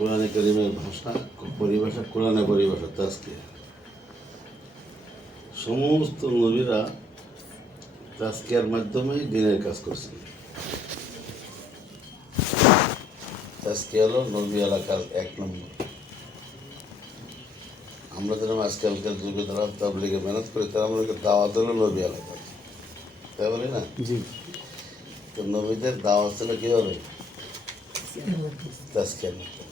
কোরআনে কারিমের ভাষা পরিভাষা, কোরআনে পরিভাষা তাজকিয়া। সমস্ত নবীরা তাজকিয়ার মাধ্যমেই দিনের কাজ করছেন। তাজকিয়া হলো নবী আলা কাজ এক নম্বর। আমরা যেরকম আজকালকার যুগে তারা তাবলীগে মেহনত করি, তারা আমাদেরকে দাওয়াত হলো নবী আলা কাজ, তাই বলি না? জি। তো নবীদের দাওয়াত ছিল কীভাবে? তাজকিয়ার মাধ্যমে।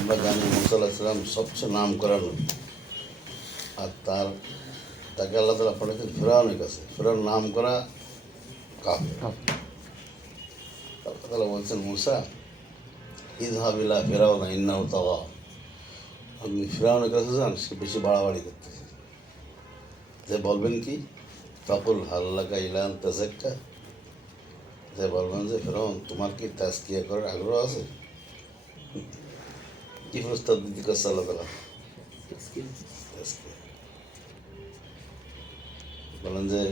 আমরা জানি মুসা আলাইহিস সালাম সবচেয়ে নাম করা নবী, আর তাকে আল্লাহ তাআলা পাঠাতেন ফিরআউনের কাছে। ফিরআউন নাম করা কাফের। আল্লাহ তাআলা বলছেন, মুসা ইযহাব ইলা ফিরআউনা ইন্নাহু তাগা, আপনি ফিরআউনের কাছে যান, সে বেশি বাড়াবাড়ি করতেছে। যে বলবেন কি, ফাকুল হাল লাকা ইলা আন তাযাক্কা, যে বলবেন যে ফিরআউন তোমার কি তাজকিয়া করার আগ্রহ আছে? কি প্রস্তাব দিতে করছে আল্লাহ তাআলা? বলেন যে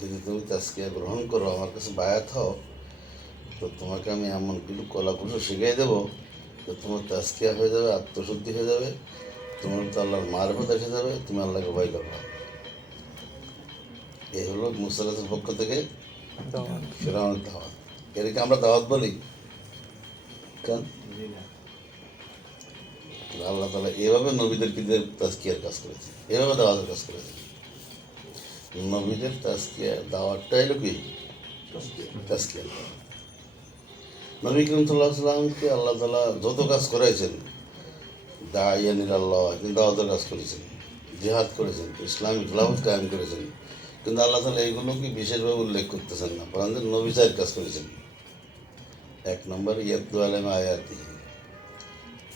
যদি তুমি তাজকিয়া গ্রহণ করো, আমার কাছে বায়াত হও, তো তোমাকে আমি এমন কিছু কলাকুশল শিখিয়ে দেবো যে তোমার তাজকিয়া হয়ে যাবে, আত্মশুদ্ধি হয়ে যাবে, তোমার তো আল্লাহর মারফত এসে যাবে, তুমি আল্লাহকে ভয় করবা। এই হলো মুসা আলাইহিস পক্ষ থেকে ফিরআউনের দাওয়াত। এটাকে আমরা দাওয়াত বলি কেন? আল্লাহ তাআলা এভাবে নবীদেরকে তাজকিয়ার কাজ করেছে, এভাবে দাওয়াতের কাজ করেছে। নবীদের তাজকিয়া দাওয়াতটা এলো কি? তাজকিয়া। নবী করিম সাল্লাল্লাহু আলাইহি ওয়াসাল্লামকে আল্লাহ তাআলা যত কাজ করাইছেন, দাইয়ান ইলাল্লাহ, কিন্তু দাওয়াতের কাজ করেছেন, জিহাদ করেছেন, ইসলামী খেলাফত কায়েম করেছেন, কিন্তু আল্লাহ তাআলা এইগুলোকে বিশেষভাবে উল্লেখ করতেছেন না। বরং নবী চায়ের কাজ করেছেন। এক নম্বর ইয়াতলু আলাইহিম আয়াতিহি,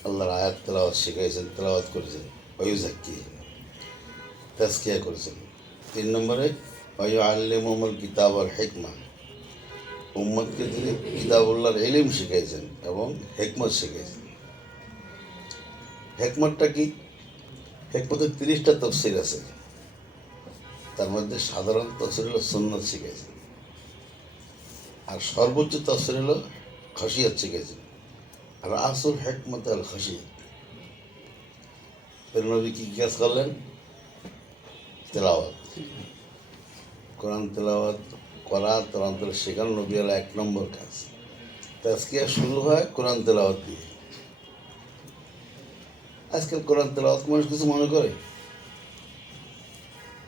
আল্লাহর আয়াত তেলাওয়াত শিখাইছেন, তেলাওয়াত করেছেন। ওয়ায়ুযাক্কিহিম, তাজকিয়া করেছেন। 3 নম্বরে ওয়ায়ুআল্লিমুহুমুল কিতাব ওয়াল হিকমা, উম্মতকে তিনি কিতাবুল্লাহর ইলম শিখাইছেন এবং হিকমত শিখাইছেন। হিকমতটা কি? হিকমতের 30টা তাফসীর আছে, তার মধ্যে সাধারণ তাফসীর হলো সুন্নাত শিখাইছেন, আর সর্বোচ্চ তাফসীর হলো খাশিয়াত শিখাইছেন। আর আসল হিকমত আল খাশিয়াত। এর নবী কি কাজ করলেন? তেলাওয়াত, কোরআন তেলাওয়াত করা, কোরআন তেলাওয়াত শেখানো নবী আলা 1 নম্বর কাজ। তাজকিয়া শুরু হয় কোরআন তেলাওয়াত দিয়ে। আজকাল কোরআন তেলাওয়াত মানুষ কিছু মনে করে?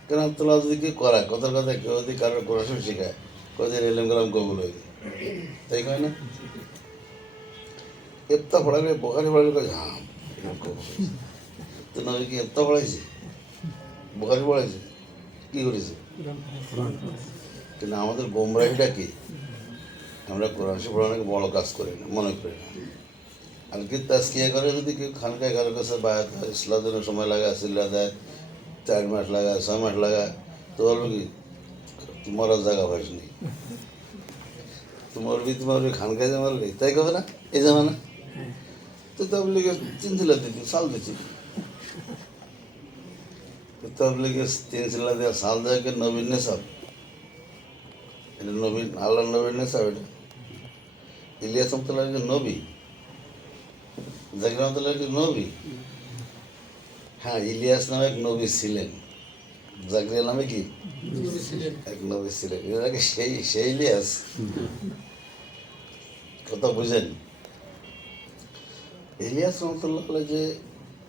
কোরআন তেলাওয়াত যদি কেউ করায়, কথার কথা কেউ যদি কারোর কোরআন শেখায়, কোথায় এলেম কালাম কবুল হয়ে যায়, তাই কয় না? এফতা পড়ালে, বোখারি পড়ালে কয় হ্যাঁ কবুল হয়েছে। তো নবী কি এফতা পড়াইছে? বোখারি পড়াইছে? কী করেছে? কিন্তু আমাদের গোমরাহিটা কি, আমরা কোরআন শরীফ পড়ানোকে বড় কাজ করি না, মনে করি না। আর কি তাজকিয়া করে যদি কেউ খানকায় কারোর কাছে বায়াত হয়, ইসলামের জন্য সময় লাগায়, সিল্লা দেয়, 4 মাস লাগায়, 6 মাস লাগায়, তো বলবো কি তুই মরার জায়গা পাইস নি, তুই মরবি খানকায় যে মারবি, তাই কবে না? এই জানা না? তো তাবলীগে 3 সিলা দিতি, সাল দিচ্ছি, তাবলীগে 3 সিলা দেওয়া সাল দেওয়াকে নবীন নেশাব, এটা নবীন, আল্লাহ নবীন নেশাব। এটা ইলিয়াস রহমতুল্লাহ নবী, জাকির রহমতুল্লাহ নবী। হ্যাঁ, ইলিয়াস নামে এক নবী ছিলেন, জাকিরিয়া নামে কি এক নবী ছিলেন। এর আগে সেই ইলিয়াস, কথা বুঝেন? ইলিয়াস রহমতুল্লাহ যে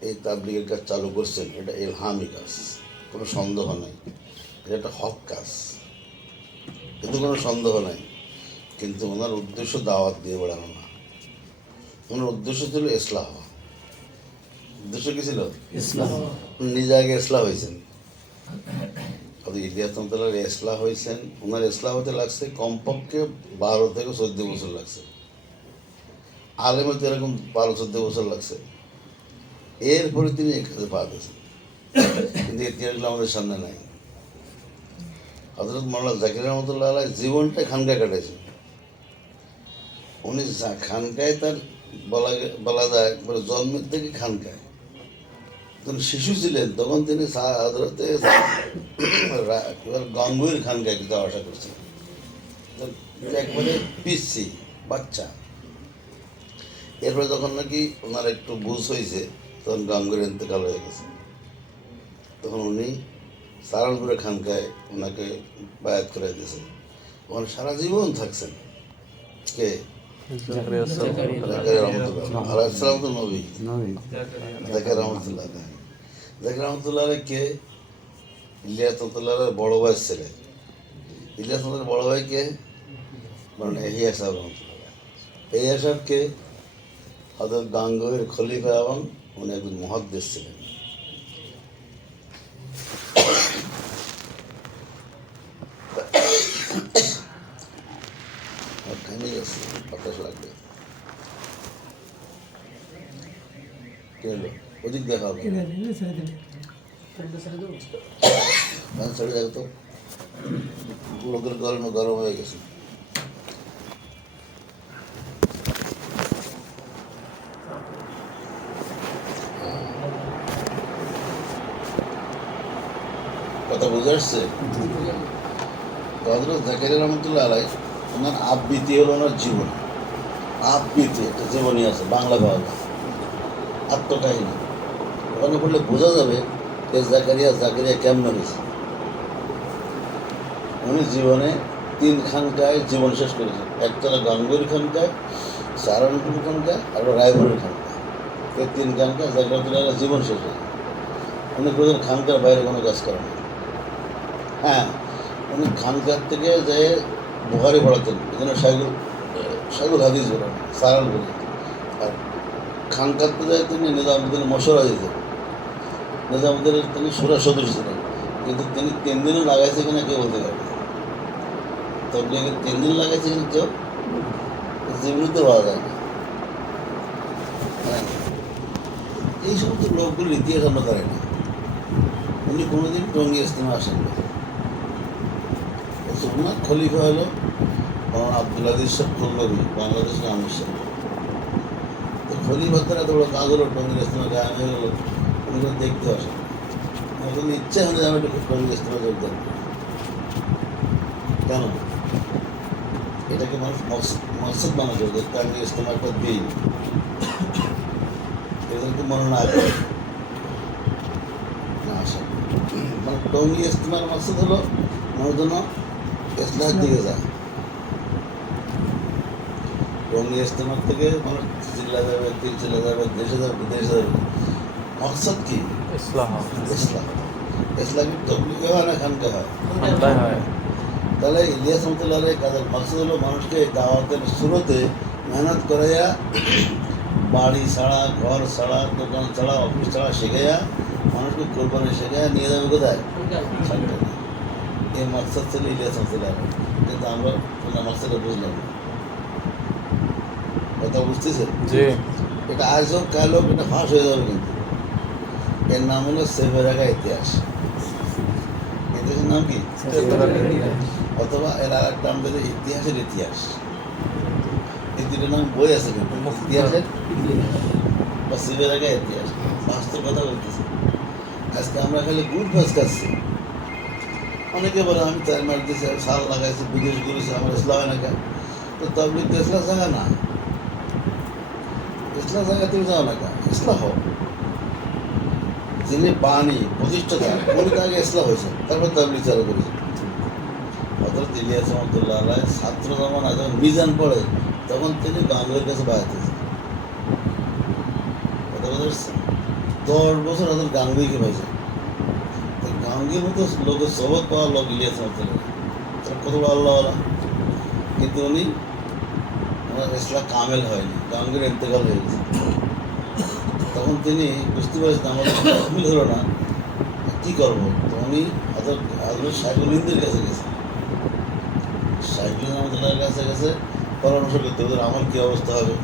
এই তাবলীগের কাজ চালু করছেন, এটা ইলহামি কাজ, কোনো সন্দেহ নেই। এটা একটা হক কাজ, এতে কোনো সন্দেহ নাই। কিন্তু ওনার উদ্দেশ্য দাওয়াত দিয়ে বেড়ানো না, ওনার উদ্দেশ্য ছিল ইসলাহ হওয়া। উদ্দেশ্য কি ছিল? ইসলাহ। নিজে আগে ইসলাহ হয়েছেন। ইলিয়াস রহমতুল্লাহ ইসলাহ হয়েছেন, ওনার ইসলাহ হতে লাগছে কমপক্ষে 12 থেকে 14 বছর লাগছে। আলেমের তো এরকম 12-14 বছর লাগছে। এরপরে তিনি এই কাজে পা দিয়েছেন, কিন্তু ইতিহাসগুলো আমাদের সামনে নাই। হযরত মাওলানা জাকির রহমতুল্লাহ আলাইহ জীবনটাই খানকায় কাটাইছেন। উনি খানকায় তার বলা যায় জন্মের থেকে খানকায়, যখন শিশু ছিলেন তখন তিনি হযরতে গঙ্গুইর খানকায় যাওয়া আসা করছেন। তো একবারে পিসছি বাচ্চা। এরপরে যখন নাকি ওনার একটু বুঝ হয়েছে তখন গাঙ্গুর ইন্তেকাল হয়ে গেছে। তখন উনি সারানপুরে খানকায় ওনাকে বায়াত করে দিয়েছে। ওখানে সারা জীবন থাকছেন। কে? জাকারিয়া রহমতুল্লাহ আলাইহিস তো নবী। জাকারিয়া রহমতুল্লাহ জাকারিয়া রহমতুল্লাহ কে? ইলিয়াস রহমতুল্লাহ বড় ভাই ছেলে। ইলিয়াস রহমতুল্লাহ বড় ভাই কে? মানে ইলিয়াস সাহেব রহমতুল্লাহ। ইলিয়াস সাহেবকে হযরত গাঙ্গুহির খলিফা এবং উনি একজন মুহাদ্দিস ছিলেন। বাতাস লাগবে কি হলো? ওদিক দেখা হবে ছেড়ে দেখো তো, লোকের গরম গরম হয়ে গেছে। কথা বুঝে আসছে? হযরত জাকারিয়া রহমতুল্লাহ আলাইহি ওনার আবৃত্তি হলো ওনার জীবন। আবৃত্তি একটা জীবনী আছে, বাংলা পাওয়া যায়, আত্মকাহিনী। ওখানে পড়লে বোঝা যাবে যে জাকারিয়া কেমন হয়েছে। উনি জীবনে 3 খানকায় জীবন শেষ করেছেন। একটা গাঙ্গুর খানকায়, সাহারানপুর খানকায় আর রায়পুরের খানকায়। এই 3 খানকায় জাকারিয়া জীবন শেষ হয়েছে। উনি কোনোদিন খানকার বাইরে কোনো কাজ করেন না। হ্যাঁ, উনি খানকার থেকে যে বুখারি পড়াতেন, এই জন্য শাইখুল হাদিস বলেন, সাহারানপুর। আর খানকাতে যায় তিনি নিজামুদ্দিনের মশওরা দিতেন। নিজামুদ্দিনের তিনি সুরা সদস্য ছিলেন, কিন্তু তিনি 3 দিনও লাগাইছে কিনা কেউ বলতে পারবে। তবলিগে 3 দিন লাগাইছে কিন্তু কেউ জীবনীতে পাওয়া যায় না। হ্যাঁ, এই সমস্ত লোকগুলোর ইতিহাস আমরা জানি না। উনি কোনোদিন টঙ্গী ইজতেমা আসেন না। ওনার খলিফা হলো আব্দুল আজিজ সাহেব খুলনবী, বাংলাদেশের আমির সাহেব। তো খলিফাদের এত বড় কাজ হলো, টঙ্গীর ইজতেমা গায়ে হয়ে গেলো, উনি দেখতে আসেন। এখন ইচ্ছা হলে আমি একটু টঙ্গীর ইজতেমা যোগদান করি। কেন? এটাকে মানুষ মকসদ মনে করে যে টঙ্গীর ইজতেমা একটা দিন, এদেরকে মনে না করে না আসে। মানে টঙ্গী ইজতেমার মকসদ হলো মানুষ যেন ইসলামের দিকে যায়। টঙ্গী ইজতেমার থেকে মানুষ চিল্লা যাবে, চিল্লা যাবে, দেশে যাবে, বিদেশে যাবে। মকসদ কি? ইসলাম। ইসলামিক তবলিগে হয় না খানকে হয়? তাহলে ইলিয়াস রহমতুল্লাহ আলাইহি কাজের মকসদ হলো মানুষকে দাওয়াতের শুরুতে মেহনত করাইয়া, বাড়ি ছাড়া, ঘর ছাড়া, দোকান ছাড়া, অফিস ছাড়া শেখাইয়া, মানুষকে কোরবানি শেখাইয়া নিয়ে যাবে কোথায়? এই মকসদ ছিল ইলিয়াস রহমতুল্লাহ আলাইহি। কিন্তু আমরা ওনার মকসদটা বুঝলাম না। কথা বুঝতেছে? এটা আজ হোক কাল হোক এটা ফাঁস হয়ে যাবে। কিন্তু এর নাম হলো সেভে রাখা ইতিহাস। ইতিহাসের নাম কি? অথবা এর আর একটা নাম বলে ইতিহাসের ইতিহাস। এই দুটোর নাম বই আছে, কিন্তু ইতিহাসের বা সেভে রাখা ইতিহাস। বাস্তব কথা বলতেছে। আজকে আমরা খালি গুড় ফাঁস খাচ্ছি। অনেকে বলে আমি 4 মাস দিয়েছি, সাল লাগাইছি, বিদেশ ঘুরেছি, আমার ইসলাম হয় না কেন? তো তবলিগ তো ইসলাম জায়গা না। ইসলাম জায়গা তুমি যাও না কেন? ইসলাম হোক। যিনি বাণী প্রতিষ্ঠাতা উনি তো আগে ইসলাম হয়েছে, তারপর তবলিগ চালু করেছে। হযরত ইলিয়াস রহমতুল্লাহ আলাইহি ছাত্র যখন মিজান পড়ে তখন তিনি গাঙ্গুহির কাছে বায়াত হয়েছেন। কথা বলতে পারছেন? 10 বছর হযরত গাঙ্গুহিকে পাইছেন। গাঙ্গুহির মতো লোকের সবক পাওয়া লোক ইলিয়াস রহমতুল্লাহ, কত বড় আল্লাহওয়ালা। কিন্তু উনি ওনার ইসলাম কামেল হয়নি, গাঙ্গুহির ইন্তেকাল হয়ে গেছে। তখন তিনি বুঝতে পেরেছেন আমাদের কামেল হলো না, কী করবো? তো উনি হযরত শাইখুল হিন্দের কাছে গেছেন। শাইখুল রহমতুল্লাহর কাছে গেছে পরামর্শ করতে, ওদের আমার কী অবস্থা হবে?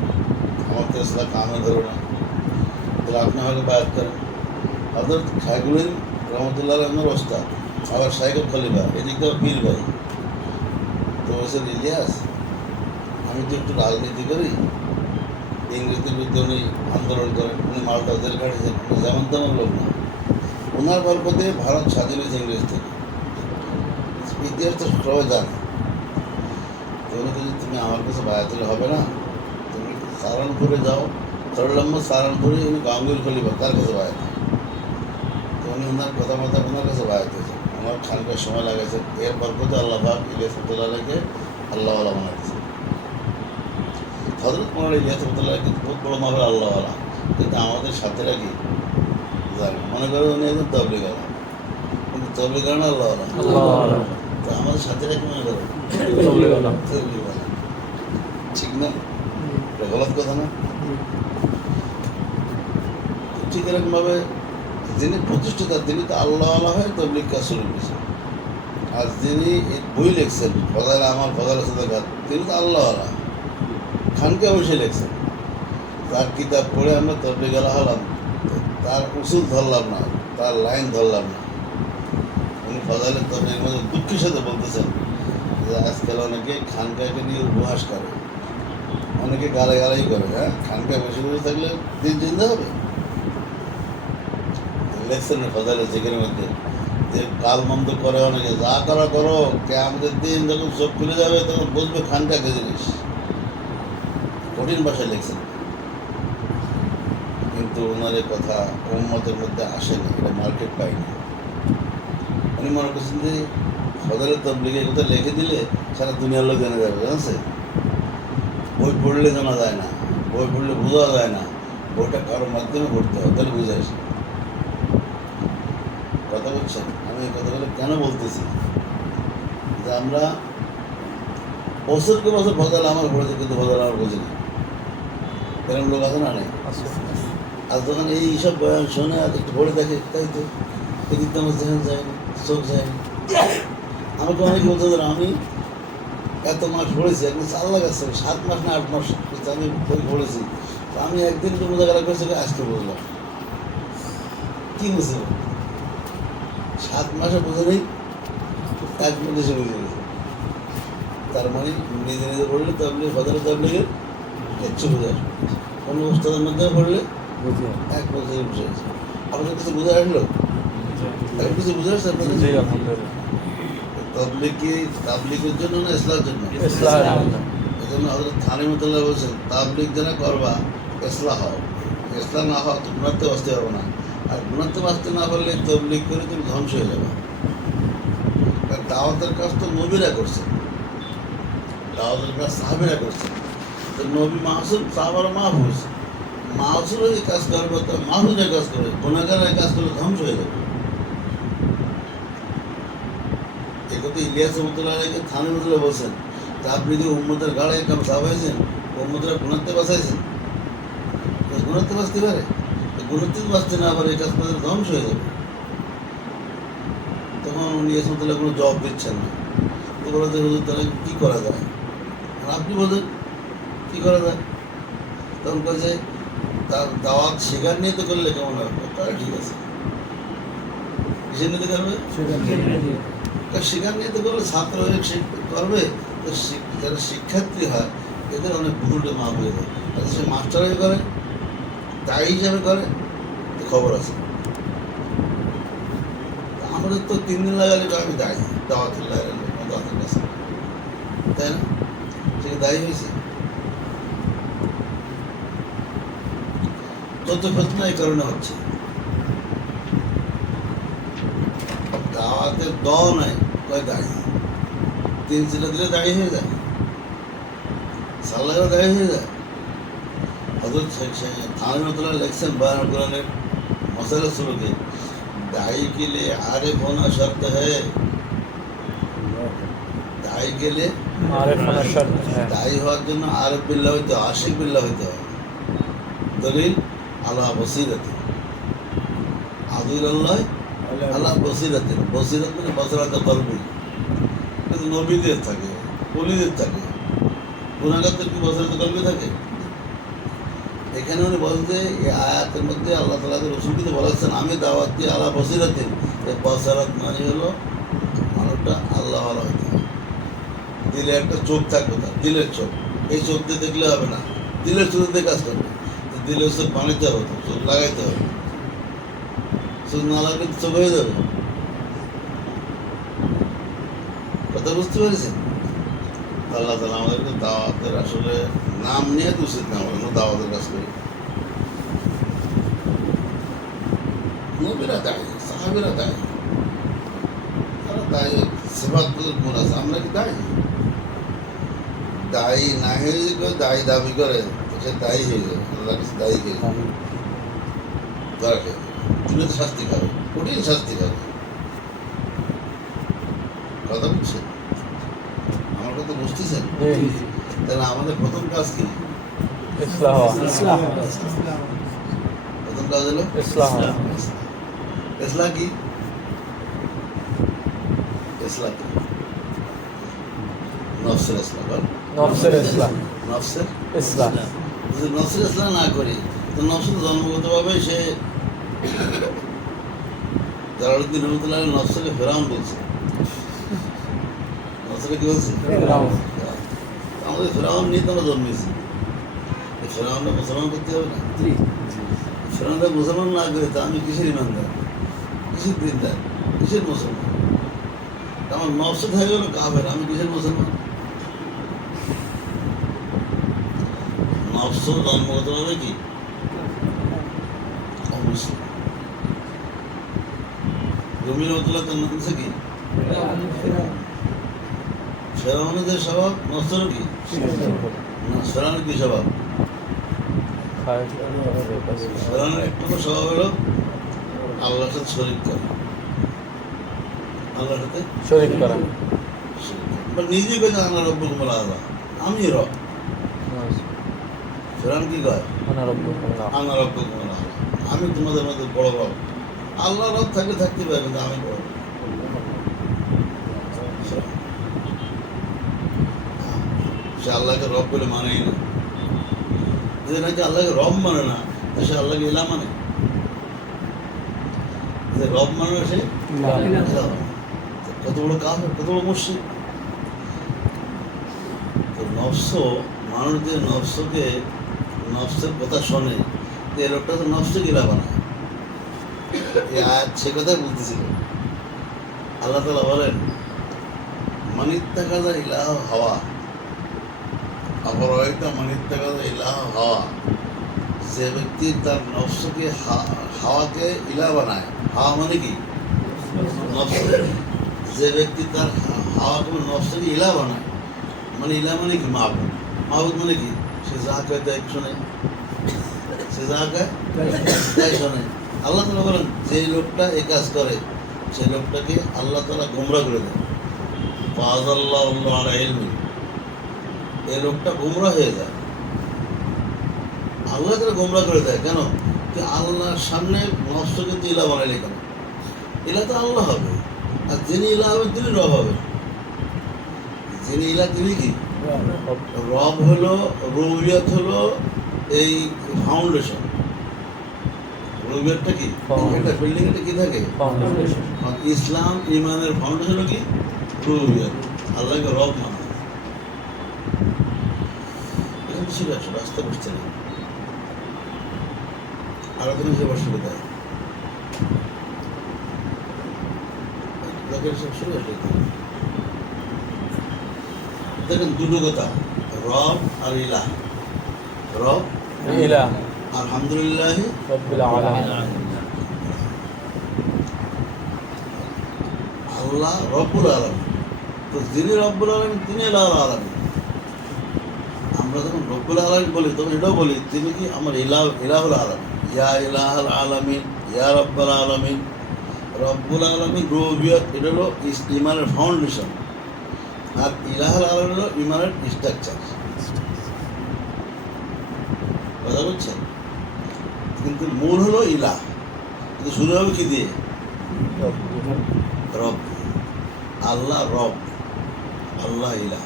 আমার তো ইসলাম কামেল হলো না, তাহলে আপনি আমাকে বায়াত করেন। হযরত শাইখুল রহমতুল্লাহ আমার ওস্তাদ, আবার শাইখুল খলিফা, এদিক দিয়ে পীর ভাই। তো বলছেন ইলিয়াস, আমি তো একটু রাজনীতি করি। ইংরেজদের বিরুদ্ধে উনি আন্দোলন করেন, উনি মালটা জেল কাটিয়েছেন, যেমন তেমন লোক না। ওনার বরকতে ভারত স্বাধীন হয়েছে ইংরেজ থেকে। ইতিহাস তো সবাই জানে। আমি বলছি তুমি আমার কাছে বায়াত হলে হবে না, তুমি সাহারানপুরে যাও, সরলম্বর সাহারানপুরে উনি গাঙ্গুল খলিফা, তার কাছে বায়াত হয়। তো উনি ওনার কথা মতো ওনার কাছে বায়াত হয়েছে। আমার খানিকটা সময় লাগাইছে, এরপর কোথাও আল্লাহ পাক ইলিয়াস রহমতুল্লাহকে আল্লাহওয়ালা বানাইছে। হজরত মৌলানা ইলিয়াস রহমতুল্লাহ কিন্তু বহুত বড় মাপের আল্লাহওয়ালা, কিন্তু আমাদের সাথীরা কি জানে, মনে করে উনি একদম তবলিগ আলা, কিন্তু তবলিগ আলা না আল্লাহওয়ালা। তো আমাদের সাথীরা কি মনে করে তবলিগওয়ালা। ঠিক না? এটা গলত কথা না? ঠিক এরকমভাবে যিনি প্রতিষ্ঠিতা তিনি তো আল্লাহওয়ালা হয়ে তবলিগ কাজ শুরু করেছেন। আর যিনি বই লিখছেন ফজাইল আমার ফজাইল সাদাকাত, তিনি তো আল্লাহওয়ালা, খানকে বসে লিখছেন। তার কিতাব পড়ে আমরা তবলিগ আলা হলাম, তার উসুল ধরলাম না, তার লাইন ধরলাম না। উনি ফজাইলের তবলিগের মধ্যে দুঃখের সাথে বলতেছেন যে আজকাল অনেকে খানকাকে নিয়ে উপহাস করে, অনেকে গালাগালাই করে। হ্যাঁ, খানকা বসে বসে থাকলে দিন চিন্তা হবে। লেখছেন ফজাইলের জিকিরের মধ্যে যে কাল মন্দ করে অনেকে, যা করা করো, কে আমাদের দিন যখন চোখ খুলে যাবে তখন বুঝবে খানকাকে জিনিস। কঠিন ভাষায় লিখছেন, কিন্তু ওনার কথা উম্মতের মধ্যে আসেনি, এটা মার্কেট পায়নি। উনি মনে করছেন যে ফজাইলের তবলিগে কথা লিখে দিলে সারা দুনিয়ার লোক জেনে যাবে। জানছে, বই পড়লে জানা যায় না, বই পড়লে বোঝা যায় না, বইটা কারোর মাধ্যমে পড়তে হয়, তাহলে বুঝে আসে। কথা বলছেন, আমি এই কথাগুলো কেন বলতেছি যে আমরা বছরকে বছর ফজাইল আমার পড়েছি, কিন্তু ফজাইল আমার বোঝেনি। এরকম লোক আছে না? নেই। আর যখন এইসব বয়ান শোনে আর একটু পড়ে দেখে, তাই তো এদিক তো আমার জেনে যায়নি, চোখ যায়নি। আমাকে অনেক বলতে ধরো আমি এত মাস পড়েছি, একদিন 4 লাখ আসছে, 7 মাস না 8 মাস আমি বই পড়েছি। তো আমি একদিন তো বোঝাগাড়া করেছি, আজকে বুঝলাম। কি বুঝলাম? 7 মাসে বোঝে নেই, 1 মাসে বুঝে গেছে। তার মানে নিজে নিজে পড়লে তবলিগ ফজাইলের তবলিগের কিচ্ছু বুঝে আসবে। অন্য উস্তাদের মধ্যে পড়লে 1 বছরে বুঝে গেছে। আপনাদের কিছু বুঝে আসলো? এখন কিছু বুঝে আসছে আপনাদের? তাবলিগের জন্য না ইসলামের জন্য? এই জন্য হযরত থানী রহমাতুল্লাহ বলছেন তাবলিগ যেন করবা ইসলাহ হও, ইসলাম না হওয়া তো গুণাতে বাঁচতে পারবো না। আর গুণাতে বাঁচতে না পারলে তবলিগ করে তুমি ধ্বংস হয়ে যাবে। কারণ দাওয়াতের কাজ তো নবীরা করছে, দাওয়াতের কাজ সাহাবীরা করছে। তো নবী মাসুম, সাহাবারা মাহফুজ, মাসুমের এই কাজ করবে তো মাহফুজের কাজ করে, গুনাহগারের কাজ করে ধ্বংস হয়ে যাবে। এই কথা ইলিয়াস রহমতুল্লাহকে থানী রহমতুল্লাহ বলছেন যে আপনি যে উম্মতের গাড়ে কাম চাপাইছেন, উম্মতরা গুণাতে বাঁচাইছেন। গুণাতে বাঁচতে পারে, গুণাতে বাঁচতে না পারে, এই কাজ করে ধ্বংস হয়ে যাবে। তখন ইলিয়াস রহমতুল্লাহ কোনো জবাব দিচ্ছেন না। তো বলে যে হুজুর তাহলে কী করা যায়? আর আপনি বলেন কী করা যায়? তখন বলছে তার দাওয়াত শিকার নিয়ে তো করলে কেমন হবে? তাহলে ঠিক আছে, কিসের নিতে করবে? শিকার নিয়ে তো করলে ছাত্র হয়ে করবে, তো যারা শিক্ষার্থী হয় এদের অনেক ভুলটে মাপ হয়ে যায়। আর সে মাস্টার হয়ে করে, দায়ী হিসাবে করে, তো খবর আছে। আমাদের তো 3 দিন লাগালে আমি দায়ী, দাওয়াতের কাছে, তাই না? সে দায়ী হয়েছে। তত ফেতনা এই কারণে হচ্ছে, দাওয়াতের দল নাই, কয় দায়ী 3 চিলা দিলে দায়ী হয়ে যায়, সাল্লাহও দায়ী হয়ে যায়। হযরত থানী রহমতুল্লাহ লিখছেন বয়ান কোরআনের মশালা শুরুতে, দায়ী के लिए आरिफ होना शर्त है, দায়ী के लिए आरिफ होना शर्त है। দায়ী হওয়ার জন্য আরিফ বিল্লাহ হইতে হয়, আশিক বিল্লাহ হইতে হয়। দলিল আলা বসিরাতি, আযুল্লাহ আলা বসিরাতি, বসিরাত মানে বসরাতে কলবি। কিন্তু নবীদের থাকে, ওলিদের থাকে, গুনাহগারদের কি বসরাতে কলবি থাকে? এখানে উনি বলেন যে এই আয়াতের মধ্যে আল্লাহ তাআলা রাসূল কিন্তু বলেছেন আমি দাওয়াত দিয়ে আলা বসিরাতে, এই বসরাত মানে হলো মানুষটা আল্লাহওয়ালা হইতে হবে। দিলে একটা চোখ থাকবে, তার দিলের চোখ, এই চোখ দিয়ে দেখলে হবে না, দিলের চোখ দিয়ে কাজ করবে। দিলের চোখ বানাইতে হবে, চোখ লাগাইতে হবে, চোখ না লাগলে চোখ হয়ে যাবে। কথা বুঝতে পেরেছেন? আল্লাহ তাআলা আমাদেরকে দাওয়াতের আসলে নাম নিয়ে তো উচিত না, আমরা দাওয়াতের কাজ করি। নবীরা দায়ী, সাহাবীরা দায়ী, তারা দায়ী, সিফাতগুলোর গুণ আছে। আমরা কি দায়ী? দায়ী না হয়ে যদি কেউ দায়ী দাবি করে, তো সে দায়ী হয়ে যাবে, আল্লাহর কাছে দায়ী হয়ে যাবে। ধরা খেয়ে তুমি তো শাস্তি খাবে, কঠিন শাস্তি খাবে। কথা বুঝছেন? আমার কথা বুঝতেছেন? তাহলে আমাদের প্রথম কাজ কি? ইসলাম প্রথম কাজ হলো ইসলাম ইসলাম কি? ইসলাম কি? নফসের ইসলাম। নফসের ইসলাম নফসের ইসলাম যদি নফসের ইসলাম না করি, তো নফসের জন্মগতভাবে সে জালালউদ্দিন রহমতুল্লাহ নফসকে ফেরাউন বলছে। নফসকে কি বলছে? আমাদের ফেরাউন নিয়ে তো আমরা জন্মেছি। এই ফেরাউনটা মুসলমান করতে হবে না? ফেরাউনটা মুসলমান না করে তা আমি কিসের ইমানদার, কিসের দিনদার, কিসের মুসলমান? আমার নফস হয়ে গেল কাফের, আমি কিসের মুসলমান? নফস জন্মগতভাবে কি অমুসলিম। রুমি রহমতুল্লাহ তার নাম হচ্ছে কি? ফেরাউনের যে স্বভাব, নফসেরও কি না? ফেরাউনের কি স্বভাব? ফেরাউনের একটুকু স্বভাব হলো আল্লাহর সাথে শরীক করা, আল্লাহর সাথে শরীক করা। বা নিজে কেছে আল্লাহ রব্বুকুম আল্লাহ, আমি রব। ফেরাউন কি কয়? আল্লাহ রব্বুকুম আল্লাহ, আমি তোমাদের মধ্যে বড় রব। আল্লাহ রব থাকলে থাকতে পারে, কিন্তু আমি বড়। সে আল্লাহকে রব বলে মানেই না। যে নাকি আল্লাহকে রব মানে না, সে আল্লাহকে ইলাহ মানে। যে রব মানে না, সে ইলাহ মানে। কত বড় কাফের, কত বড় মুশরিক। তো নফস, মানুষ যে নফসকে, নফসের কথা শোনে, এই লোকটা তো নফসকে ইলাহ বানায়। এই আয়াত সে কথাই বলতেছিল। আল্লাহ তাআলা বলেন, মানিত্তাখাযা ইলাহ হাওয়া আফরাআইতা মানিত্তাখাযা ইলাহ হাওয়া। যে ব্যক্তি তার নফসকে হাওয়াকে ইলাহ বানায়, হাওয়া মানে কি? নফস। যে ব্যক্তি তার হাওয়াকে নফসকে ইলাহ বানায়, মানে ইলাহ মানে কি? মাহবুদ। মাহবুদ মানে কি? সে যা কয় তাই শোনে, সে যা কয় তাই শোনে। আল্লাহ তাআলা বলেন, যে লোকটা এই কাজ করে, সেই লোকটাকে আল্লাহ তাআলা গোমরাহ করে দেয়। ফাযাল্লাহু আলা ইলমি, এই লোকটা গোমরাহ হয়ে যায়। আল্লাহ তাআলা গোমরাহ করে দেয় কেন? কি আল্লাহর সামনে নফসকে তো ইলাহ বানাইলে কেন? ইলাহ তো আল্লাহ হবে, আর যিনি ইলাহ হবেন তিনি রব হবে। যিনি ইলাহ তিনি কি? রব হলো, রুবিয়ত হলো এই ফাউন্ডেশন। রুবিয়তটা কি? একটা বিল্ডিং এটা কি থাকে? আর ইসলাম ইমানের ফাউন্ডেশন হলো কি? রুবিয়ত, আল্লাহকে রব মানা। এখানে ছিল একশো রাস্তা বসছে না, আর ওখানে সে বসে কোথায়? সব শুরু আসলে দেখেন দুটো কথা, রব আর ইলাহ। রব ইলাহ আলহামদুলিল্লাহ রাব্বিল আলামিন। আল্লাহ রব্বুল আলামিন। তো যিনি রব্বুল আলামিন তিনি ইলাহুল আলামিন। আমরা যখন রব্বুল আলামিন বলি তখন এটাও বলি তিনি কি? আমার ইলাহুল আলামিন। ইয়া ইলাহুল আলামিন, ইয়া রব্বুল আলামিন। রব্বুল আলামিন রুবিয়ত, এটা হলো ইমানের ফাউন্ডেশন, আর ইলাহুল আলামিন হলো ইমানের স্ট্রাকচার। কথা বলছেন? কিন্তু মূল হলো ইলাহ, কিন্তু শুরু হবে কি দিয়ে? রব। আল্লাহ রব, আল্লাহ ইলাহ।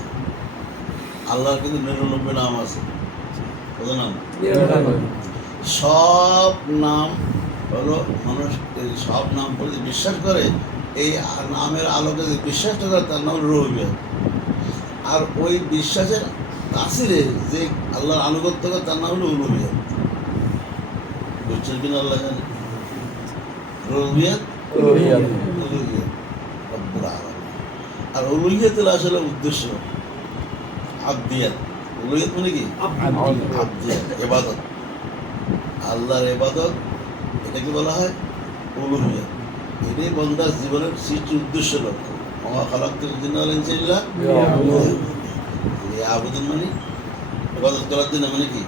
আল্লাহর কিন্তু 99 নাম আছে। কত নাম? সব নাম হলো, মানুষ সব নাম বলে বিশ্বাস করে, এই নামের আলোকে যে বিশ্বাসটা করে তার নাম রুবিয়ত। আর ওই বিশ্বাসের তাসিরে যে আল্লাহর আনুগত্য করে তার নাম হলো উলুহিয়ত। বুঝছেন কিনা? আল্লাহ জানে। রুবিয়ত, উলুহিয়ত, উলুহিয়ত রব্বুল আলামিন। আর উলুহিয়তের আসলে উদ্দেশ্য আবদিয়াত। উলুহিয়াত মানে কি? আবদিয়াত, ইবাদত। আল্লাহর ইবাদত, এটাকে বলা হয় উলুহিয়াত। এটাই বান্দার জীবনের সৃষ্টির উদ্দেশ্য, লক্ষ্য। ওয়া খালাকতুল জিন্না ওয়াল ইনসা ইল্লা লিয়াবুদুন, মানে ইবাদত করার জন্য, মানে কি?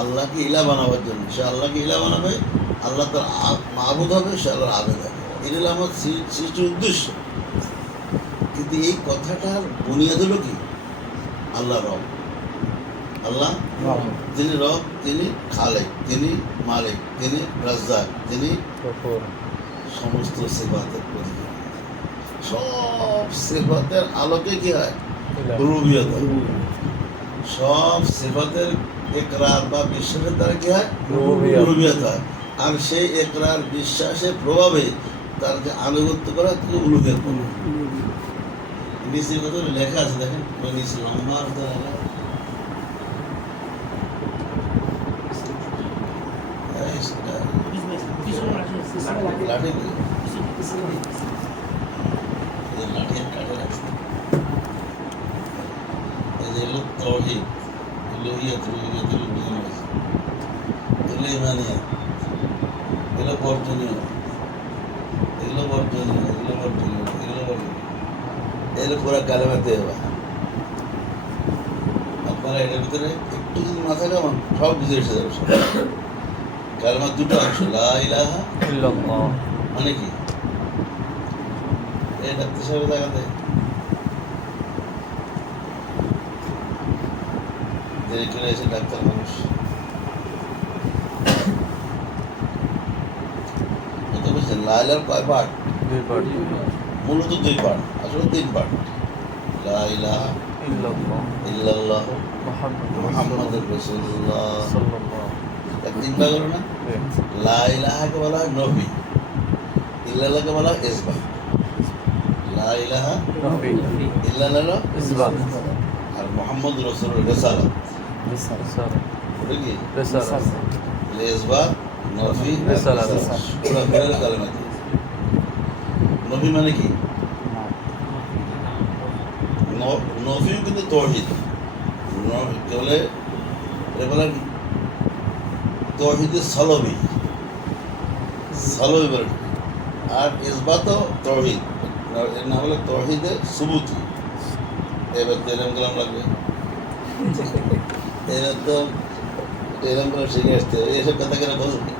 আল্লাহকে ইলা বানাবার জন্য। সে আল্লাহকে ইলা বানাবে, আল্লাহ তার মাবুদ হবে, সে আল্লাহর আবেদ হবে। এটা হলো আমার সৃষ্টির উদ্দেশ্য। কিন্তু এই কথাটার বুনিয়াদ হলো কি? আল্লাহ রব। আল্লাহ তিনি রব, তিনি খালেক, তিনি মালিক, তিনি রাজ্জাক, তিনি গফুর। সমস্ত সিফাতের প্রতীক। সব সিফাতের আলোকে কি হয়? ইলাহ। রুবিয়ত হয়। সব সিফাতের ইকরার বা বিশ্বাসের দ্বারা কি হয়? রুবিয়ত। রুবিয়ত হয়। আর সেই ইকরার বিশ্বাসের প্রভাবে তার যে আনুগত্য করা, তাকে উলুহিয়ত বলে। নিচের কথা লেখা আছে, দেখেন, ওই নিচে লম্বা অর্থ লেখা আছে। এই সেটা লাঠি কই? এই লাঠি আর কাঠে রাখছে। এই যে হলো তাওহীদ, উলুহিয়ত, রুবিয়ত হলো বোঝানো হয়েছে। এগুলো ইমানিয়াত, এগুলো বর্জনীয়, এগুলো বর্জনীয়, এগুলো বর্জনীয়, এগুলো বর্জনীয়। এগুলো পুরো কালেমাতে হবে। আপনারা এটার ভিতরে একটু যদি মাথা কামান, সব বুঝে এসে যাবে। কালেমার দুটো অংশ, লা ইলাহা ইল্লাল্লাহ। মানে কি? এই ডাক্তার সাহেব দেখাতে দেরি করে এসে ডাক্তার মানুষ কত বলছেন? লা ইলাহার কয় পার্ট? দুই পার্ট। মূলত দুই পার্ট, আসলে তিন পার্ট। লা ইলাহা ইল্লাল্লাহ। ইল্লাল্লাহু মুহাম্মাদুর মুহাম্মাদুর রাসূলুল্লাহ। সাল্লাল্লাহু এক তিন ভাগ হলো না? লা ইলাহাকে বলা হয় নফি, ইল্লাল্লাহকে বলা হয় ইসবাত। লা ইলাহা নফি ইল্লাল্লাহ ইসবাত আর মুহাম্মদ রাসূলুর রিসালাত। রিসালাত ওটা কি? রিসালাত ইসবাত, নফি, রিসালাত। পুরো মিলে কালেমা দিয়ে। নফি মানে কি? নফিও কিন্তু তাওহীদ। কে বলে? এটা বলেন তাওহীদে সালবি, সালবি বলে। আর ইসবাতও তাওহীদ, এর নাম হলো তাওহীদে সুবুতি। এবার তো এরকম কালাম লাগবে, এবার তো এরকম করে শিখে আসতে হবে। এইসব কথা কেন বলবে?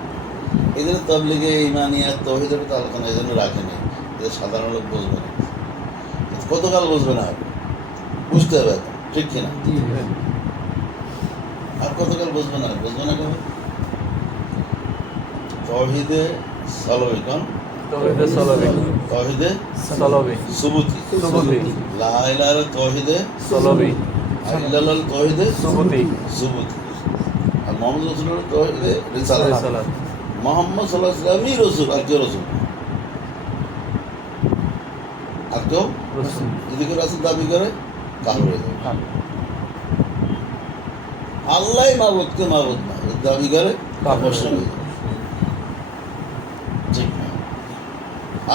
এই জন্য তাবলীগে ইমানিয়া তাওহীদের তো আলোচনা এই জন্য রাখে না, যে সাধারণ লোক বুঝবে না। কতকাল বুঝবে না? বুঝতে হবে, ঠিক কিনা? আর কতকাল বুঝবে না? বুঝবে না কেন? তাওহীদে সালবি, কোন? তাওহীদে সালাবি। তাওহীদে সালাবি সুবুতি। সুবুতি। লা ইলাহা তাওহীদে সালাবি আর ইল্লাল্লাহ তাওহীদে সুবুতি। সুবুতি। আর মুহাম্মদ রাসূলুল্লাহ তাওহীদে রিসালাত। রিসালাত। মুহাম্মদ সাল্লাল্লাহু আলাইহি ওয়াসাল্লামই রাসূল, আর কেউ রাসূল না। আর কেউ রাসূল। যদি কেউ রাসূল দাবি করে, কাফের হয়ে যাবে। আল্লাহই মাবুদ, কেউ মাবুদ না, যদি দাবি করে কাফের মুশরিক হয়ে যাবে। ঠিক না?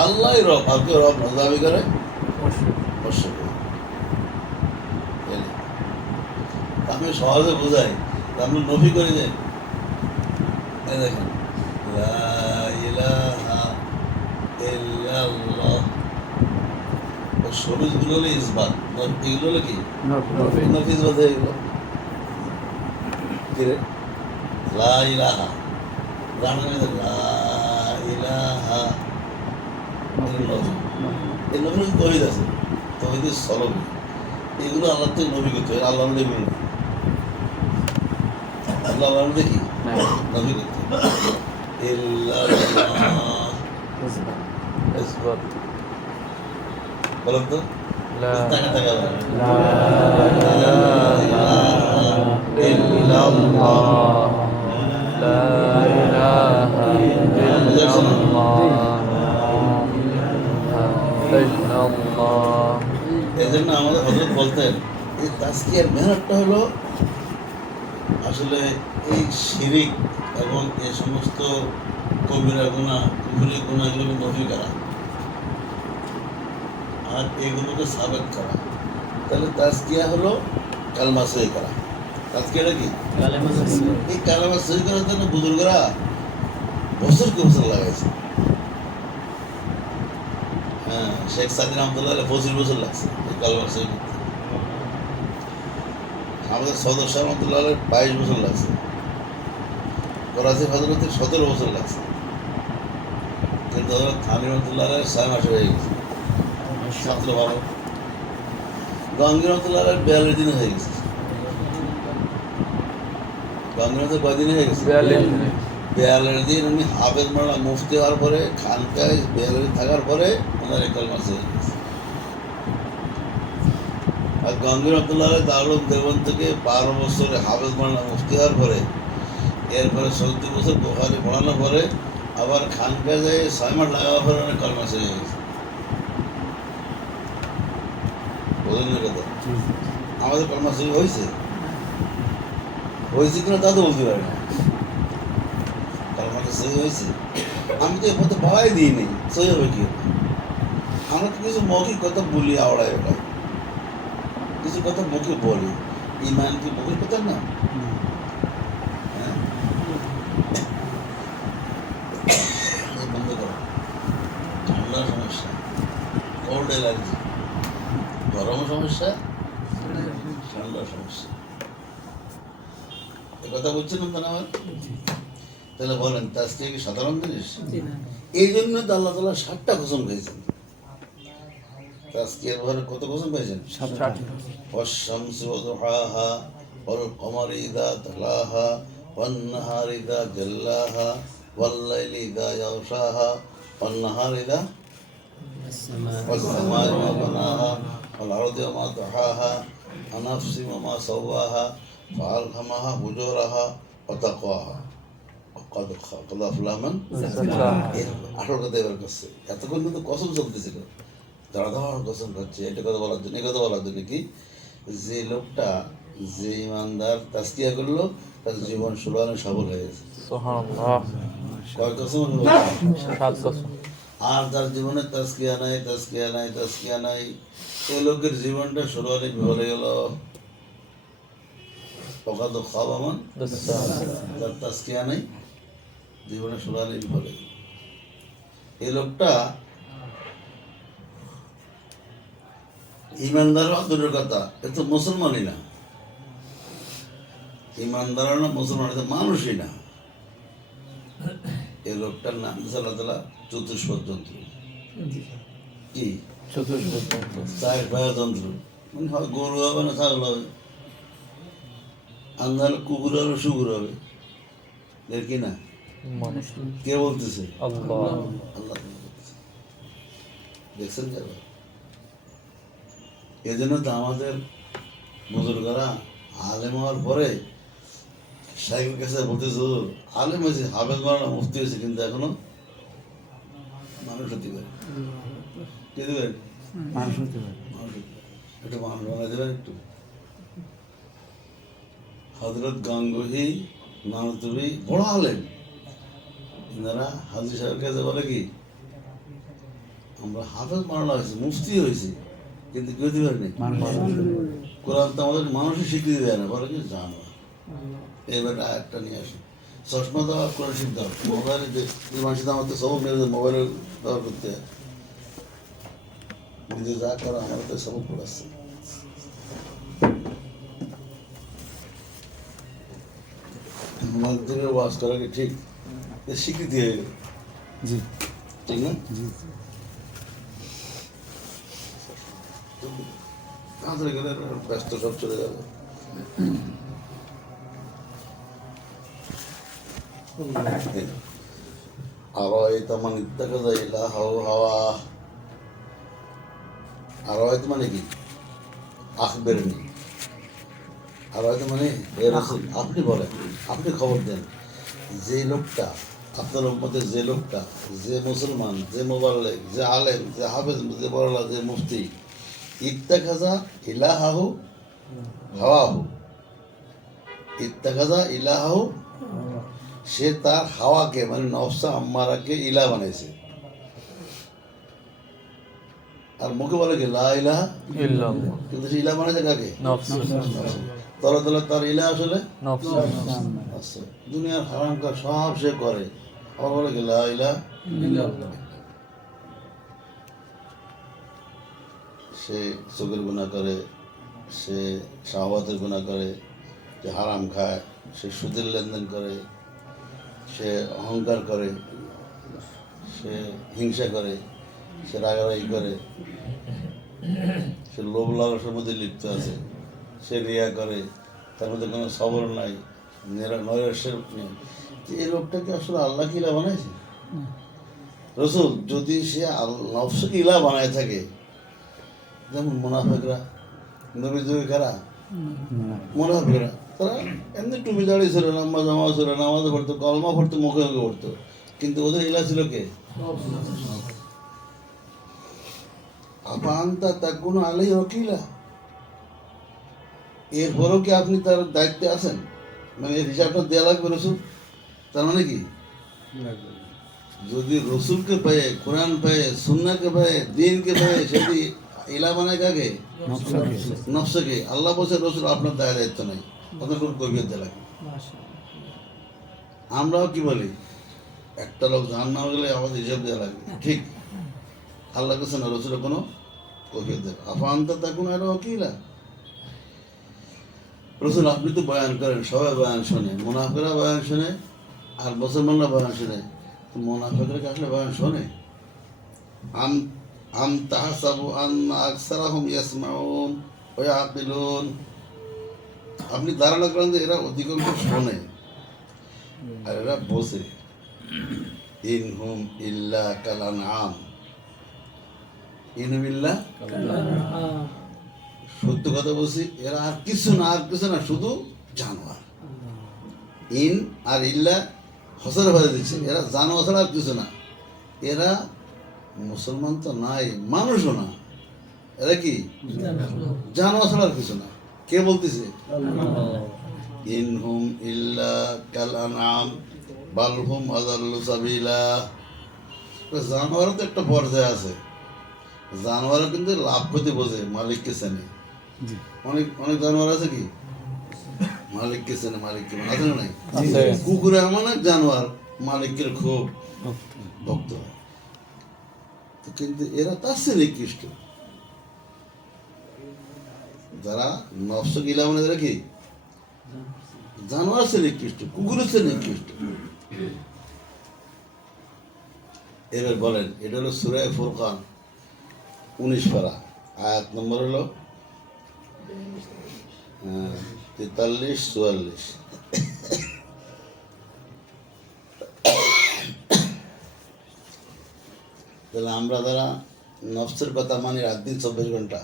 আল্লাহই রব, আর কেউ রব না, দাবি করে মুশরিক। মুশরিক হয়ে যাবে। আমি সহজে বোঝাই, আমরা নফি করে যাই। এই দেখেন, লা ইলাহা ইল্লাল্লাহ। ওই সবুজগুলো হলো ইসবাত, এগুলো হলো কি? নফি। নফি ইসবাত হয়ে গেলো। কি রে? লা ইলাহা, লা ইলাহা, এগুলো নফি। এই নফির মধ্যে তৌহিদ আছে, তৌহিদের সলবি। এগুলো আল্লাহ থেকে নবী করতে হয়, আল্লাহ নবী এগুলো না। আল্লাহ দেখি নবী করতে ইসবাত। বলেন তো, লা টাকা টাকা বলেন। লা ইলাহা ইল্লাল্লাহ। লা ইলাহা ইল্লাল্লাহ। এই জন্য আমাদের হযরত বলতেন, এই তাজকিয়ার মেহনতটা হলো আসলে এই শিরিক এবং এই সমস্ত কবিরা গুনাহ, কুফরি গুনাহগুলোকে নফি করা আর এগুলোকে সাবেক করা। তাহলে তাজকিয়া হলো কালমা সই করা। তাজকিয়াটা কি? এই কালমা সই করার জন্য বুজুর্গরা বছরকে বছর লাগাইছে। হ্যাঁ, শেখ সাদির রহমতুল্লাহ 25 বছর লাগছে এই কালমা সই করতে। আমাদের সদর শাহ রহমতুল্লাহ 22 বছর লাগছে। করাচি হজরতের 17 বছর লাগছে, কিন্তু থানি রহমতুল্লাহ 6 মাসে হয়ে গেছে। ছাত্র ভালো। গাঙ্গীর রহমতুল্লাহ 42 দিনে হয়ে গেছে। গাঙ্গীর রহমতুল্লাহ কয়দিনে হয়ে গেছে? 42 দিন। উনি হাফেজ মাওলানা মুফতি হওয়ার পরে খানকায় 42 দিন থাকার পরে ওনার এই কালমা সই হয়ে গেছে। আর গাঙ্গীর রহমতুল্লাহ দারুল দেওবন্দ থেকে 12 বছরে হাফেজ মাওলানা মুফতি হওয়ার পরে, এরপরে 70 বছর বুখারী পড়ানোর পরে আবার খানকায় যায় 6 মাস লাগাবার পরে অনেক কালমা সই হয়ে গেছে। বোঝেন না কথা? আমাদের কালমা সই হয়েছে কিনা তা তো বলতে পারি না। কালমাটা সই হয়েছে, আমি তো এ পথে পাওয়াই দিইনি, সই হবে কি? আমরা তো কিছু মৌখিক কথা বলি, আওড়াই ওড়াই কিছু কথা মুখে বলি। ইমান কি মুখের কথা না? হ্যাঁ, বন্ধ করো। ঠান্ডার সমস্যা, কোল্ড অ্যালার্জি, গরম সমস্যা, ঠান্ডার সমস্যা, এ কথা বলছেন না আমার? তাহলে বলেন তাজকিয়া কি সাধারণ জিনিস? এই জন্য তো আল্লাহ তাআলা 7টা কসম খেয়েছেন। তাজকিয়ার ব্যাপারে কত কসম পেয়েছেন? 60 والشمس وضحاها والقمر إذا تلاها والنهار إذا جلاها والليل إذا يغشاها والنهار إذا والسماء وما بناها والأرض وما طحاها ونفس وما سواها فألهمها فجورها وتقواها قد أفلح من زكاها 18 কথা এবার করছে। এতক্ষণ কিন্তু কসম চলতেছিল, ধরাধর কসম হচ্ছে। এটা কথা বলার জন্য, এই কথা বলার জন্য কি, যে লোকটা, যে ইমানদার তাজকিয়া করলো তার জীবন সুবহান সফল হয়ে গেছে। সুবহানাল্লাহ। কয় কসম? 7 কসম। আর যার জীবনে তাজকিয়া নাই, তাজকিয়া নাই, তাজকিয়া নাই, এই লোকের জীবনটা সুবহান বিফলে গেল। ওকাদ খাব আমার, যার তাজকিয়া নাই জীবনে সুবহান বিফলে গেল। এই লোকটা ইমানদার দূরের কথা, এ তো মুসলমানই না। ইমানদার না, মুসলমান, এটা মানুষই না। এই লোকটার নাম দিয়েছে আল্লাহ তাআলা চতুষ্পদ যন্ত্র। কি? চতুষ্পদ যন্ত্র। 4 পায়া যন্ত্র। মানে হয় গরু হবে না ছাগল হবে, আর নাহলে কুকুর হবে, শুকুর হবে। এর কি না? কে বলতেছে? আল্লাহ। আল্লাহ বলতেছে। দেখছেন কেন? এই জন্য তো আমাদের বুজুর্গরা আলেম হওয়ার পরে শাইখের কাছে বলতেছে, আলেম হয়েছে, হাফেজ মাওলানা মুফতি হয়েছে, কিন্তু এখনো মানুষ হতে পারে। কে দেবেন? মানুষ হতে পারে। একটু মানুষ বানাই দেবেন একটু। হযরত গাঙ্গুহি নানতুবি বড় আলেম, এনারা হাজী সাহেবের কাছে বলে কি, আমরা হাফেজ মাওলানা হয়েছি, মুফতি হয়েছি, কিন্তু কেউ দিতে পারেনি। কোরআন তো আমাদের মানুষই স্বীকৃতি দেয় না, বলে কি জানো। এবার একটা নিয়ে আসি, চশমা দেওয়া, কোরআন শিখ দেওয়া, মোবাইলে মানুষের আমার তো সবক নিয়ে মোবাইলের ব্যবহার করতে হয়। নিজে যা করা আমার তো সবক পড়াচ্ছে। মন্দিরে ওয়াজ করা কি ঠিক? স্বীকৃতি হয়ে গেল, ঠিক না? কাজে গেলে ব্যস্ত সব চলে যাবে। আরাইতা মান ইত্তাখাযা ইলাহাহু হাওয়া। আরাইতা মানে কি? আখবিরনি। আরাইতা মানে হে রাসূল, আপনি বলেন, আপনি খবর দেন, যে লোকটা আপনার উম্মতের, যে লোকটা, যে মুসলমান, যে মুবাল্লিগ, যে আলেম, যে হাফেজ, যে বড়লা, যে মুফতি, ইত্তাখাযা ইলাহাহু হাওয়াহু, ইত্তাখাযা ইলাহাহু, সে তার হাওয়াকে মানে নফসা আম্মারাকে ইলা বানাইছে। আর মুখে বলে কি লা ইলাহা ইল্লাল্লাহ। কিন্তু সে ইলাহ বানাইছে কাকে? নফস। তলা তলা তার ইলাহ আসলে নফস। আছে। দুনিয়ার হারাম কাজ সব সে করে, আবার বলে কি লা ইলাহা। সে চোখের গুনাহ করে, সে শাহওয়াতের গুনাহ করে, সে হারাম খায়, সে সুদের লেনদেন করে, সে অহংকার করে, সে হিংসা করে, সে রাগারাগি করে, সে লোভ লালসার মধ্যে লিপ্ত আছে, সে রিয়া করে, তার মধ্যে কোনো সবর নাই, নৈরাশ্যের নেই। এই লোকটাকে আসলে আল্লাহ কি ইলা বানাইছে? রসুল যদি সে নফসকে ইলা বানায় থাকে, যেমন মুনাফিকরা, নবী যুগে কারা মুনাফিকরা, তারা এমনি টুপি দাঁড়িয়ে ছিল, নামাজ নামাজ ছিল, নামাজ পড়তো, কলমা পড়তো, মুখে মুখে পড়তো, কিন্তু ওদের ইলা ছিল কে? আপান্তা তা কোনো আলাই ওকিলা। এরপরও কি আপনি তার দায়িত্বে আছেন? মানে এর হিসাবটা দেওয়া লাগবে রসুল। তার মানে কি, যদি রসুলকে পেয়ে, কোরআন পেয়ে, সুন্নাহকে পেয়ে, দিনকে পেয়ে, সেটি ইলা বানায় কাকে? নফসকে। আল্লাহ বলছে রসুল আপনার দায়িত্ব নাই, আপনার কোনো কৈফিয়ত দেওয়া লাগবে। আমরাও কি বলি, একটা লোক জাহান্নামে গেলে আমাদের হিসাব দেওয়া লাগবে, ঠিক। আল্লাহ কাছে না, রসুলের কোনো কৈফিয়ত দেয়। আফান্তা তা কোনো আরো ওকিলা। রসুল আপনি তো বয়ান করেন, সবাই বয়ান শোনে, মুনাফিকরা বয়ান শোনে আর মুসলমানরা বয়ান শোনে, তো মুনাফিকরা কি আসলে বয়ান শোনে? আম তাহসাবু আন্না আকসারাহুম ইয়াসমাউন ওয়া ইয়াকিলুন। আপনি ধারণা করেন যে এরা অধিকাংশ শোনে আর এরা বোঝে। ইনহুম ইল্লা কাল আনআম, ইনহুম ইল্লা, সত্য কথা বলছি, এরা আর কিছু না, আর কিছু না, শুধু জানোয়ার। ইন আর ইল্লা হসর ভরে দিচ্ছে, এরা জানোয়ার ছাড়া আর কিছু না। এরা মুসলমান তো নাই, মানুষও না, এরা কি জানোয়ার ছাড়া আর কিছু না। কে বলতেছে? ইনহুম ইল্লা কাল আনআম বাল হুম আযাল্লু সাবিলা। জানোয়ারও তো একটা পর্যায়ে আছে, জানোয়ারও কিন্তু লাভ ক্ষতি বোঝে, মালিককে চেনে। অনেক অনেক জানোয়ার আছে কি মালিককে চেনে, মালিককে আছে না নাই? কুকুরে এমন এক জানোয়ার, মালিকের খুব ভক্ত হয়। কিন্তু এরা তার চেয়ে নিকৃষ্ট। যারা নফসক ইলা মানে এরা কি জানোয়ার চেয়ে নিকৃষ্ট, কুকুরের চেয়ে নিকৃষ্ট। এবার বলেন, এটা হলো সূরা ফুরকান 19 পারা, আয়াত নম্বর হলো 43-44। তাহলে আমরা যারা নফসের কথা মানি রাত দিন 24 ঘন্টা,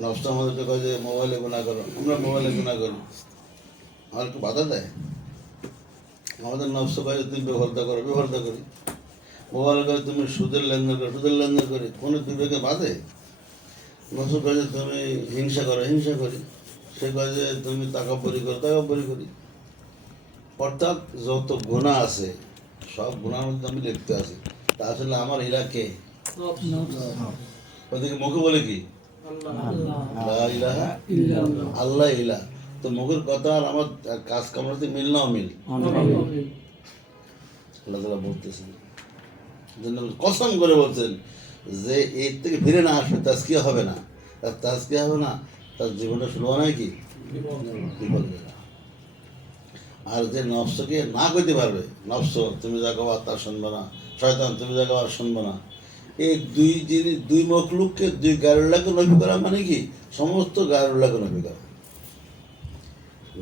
নফসটা আমাদেরকে কয় যে মোবাইলে গুনাহ করো, আমরা মোবাইলে গুনাহ করি, আমার একটু বাধা দেয়। আমাদের নফস কয় যে তুমি বেহরদা করো, বেহরদা করি। মোবাইল কয় তুমি সুদের লেনদেন করো, সুদের লেনদেন করি। কোনো বিবেকে বাধে? নফস কয় যে তুমি হিংসা করো, হিংসা করি। সে কয় যে তুমি তাকাব্বুরি করো, তাকাব্বুরি করি। অর্থাৎ যত গুনাহ আছে সব গুনার মধ্যে আমি লিপ্ত আছি। তা আসলে আমার ইলাকে ওদিকে মুখে বলে কি লা ইলাহা আল্লাহ ইলাহ। তো মুখের কথা আর আমার কাজ কামড়াতে মিল না অমিল? আল্লাহ তাআলা বলতেছেন, জন্য কসম করে বলছেন যে এর থেকে ফিরে না আসবে, তাজকিয়া হবে না। তার তাজকিয়া হবে না, তার জীবনটা শুরু হয় কি বিপদ। আর যে নফসকে না করতে পারবে, নফস তুমি যা গাওয়া তার শুনবো না, শয়তান তুমি যা গাওয়া শুনবো না, এই দুই জিনিস, দুই মখলুককে, দুই গায়রুল্লাহকে নফি করা মানে কি সমস্ত গায়রুল্লাহকে নফি করা।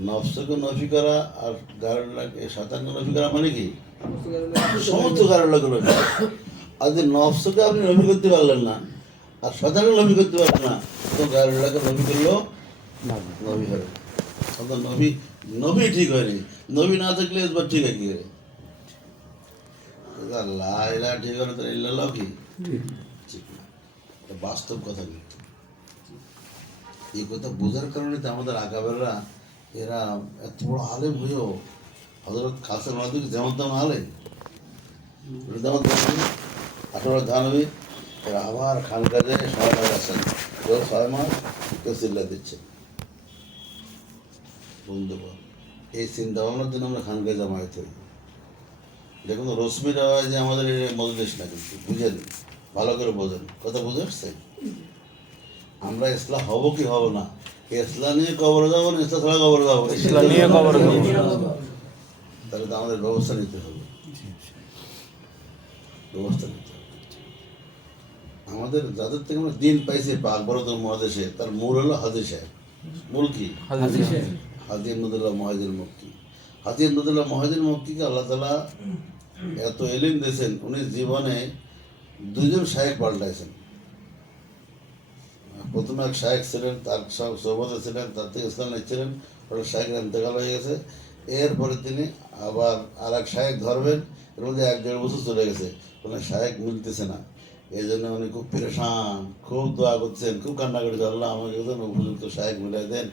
নফসকে নফি করা আর গায়রুল্লাহকে, শয়তানকে নফি করা মানে কি সমস্ত গায়রুল্লাহকে নফি করা। আর যদি নফসকে আপনি নফি করতে পারলেন না আর শয়তানকে নফি করতে পারলেন না, তো গায়রুল্লাহকে নফি করলেও নবী হবে। অর্থাৎ নবী নবী ঠিক হয়নি। নবী না থাকলে এবার ঠিক হয় কি করে? লা ইলাহা ঠিক হলে তার ইল্লাল্লাহ কি ঠিক না। বাস্তব কথা কিন্তু এই কথা বোঝার কারণে তো আমাদের আকাবেররা এরা এত বড় আলেম হয়েও, হযরত কাসেম মাদুকি যেমন তেমন আলেম, যেমন 18 জানুয়ারি এরা আবার খানকাজে 6 মাস আছেন, কেউ 6 মাস, কেউ চিল্লা দিচ্ছে বন্ধুগণ। এই চিন্তা ভাবনার জন্য আমরা খানকায় জামায়াত হই। দেখুন রশ্মি রাওয়াজ যে আমাদের এই মজলিস না, কিন্তু বুঝেন, ভালো করে বোঝেন, কথা বুঝে আসছে? আমরা ইসলাম হব কি হব না, ইসলাম নিয়ে কবরে যাবো না ইসলাম ছাড়া কবরে যাবো, ইসলাম নিয়ে কবরে যাবো। তাহলে তো আমাদের ব্যবস্থা নিতে হবে, ব্যবস্থা নিতে হবে। আমাদের যাদের থেকে আমরা দিন পাইছি পাক ভারত মহাদেশে, তার মূল হলো হাজি সাহেব। মূল কি? হাজি আহমদুল্লাহ মহাজির মক্কি। হাজি আহমদুল্লাহ মহাজির মক্কিকে আল্লাহ তাআলা এত এলিম দিয়েছেন, উনি জীবনে 2জন শায়েখ পাল্টাইছেন। প্রথমে এক শায়েখ ছিলেন, তার সোহবতে ছিলেন, তার থেকে ইসলাম নিচ্ছিলেন, ওটা শায়েখের ইন্তেকাল হয়ে গেছে। এরপরে তিনি আবার আর এক শায়েখ ধরবেন, এর মধ্যে 1-1.5 বছর চলে গেছে, কোনো শায়েখ মিলতেছে না। এই জন্য উনি খুব পেরেশান, খুব দোয়া করছেন, খুব কান্না করে, আল্লাহ আমাকে একজন উপযুক্ত শায়েখ মিলাই দেন,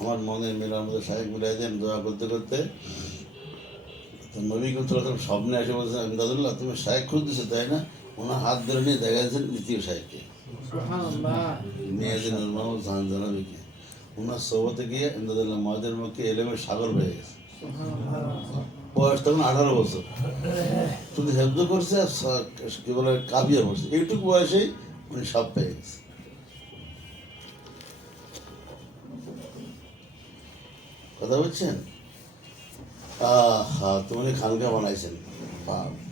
আমার মনে মিলার মধ্যে শায়েখ মিলাই দেন। দোয়া করতে করতে তো নবী করিম স্বপ্নে এসে বলছেন, ইমদাদুল্লাহ তুমি শায়েখ খুঁজতেছো তাই না? ওনার হাত ধরে নিয়ে দেখা যাচ্ছেন দ্বিতীয় শায়েখকে, মেয়াজি নূর মোহাম্মদ জাহানজানবীকে। ওনার সোহবতে গিয়ে ইমদাদুল্লাহ মহাজির মক্কি এলেমের সাগর হয়ে গেছে। বয়স তখন 18 বছর, শুধু হেফজ করছে আর কি বলে কাবিয়া করছে, এইটুকু বয়সেই উনি সব পেয়ে গেছে। কথা বলছেন? তুমি খানকা বানাইছেন,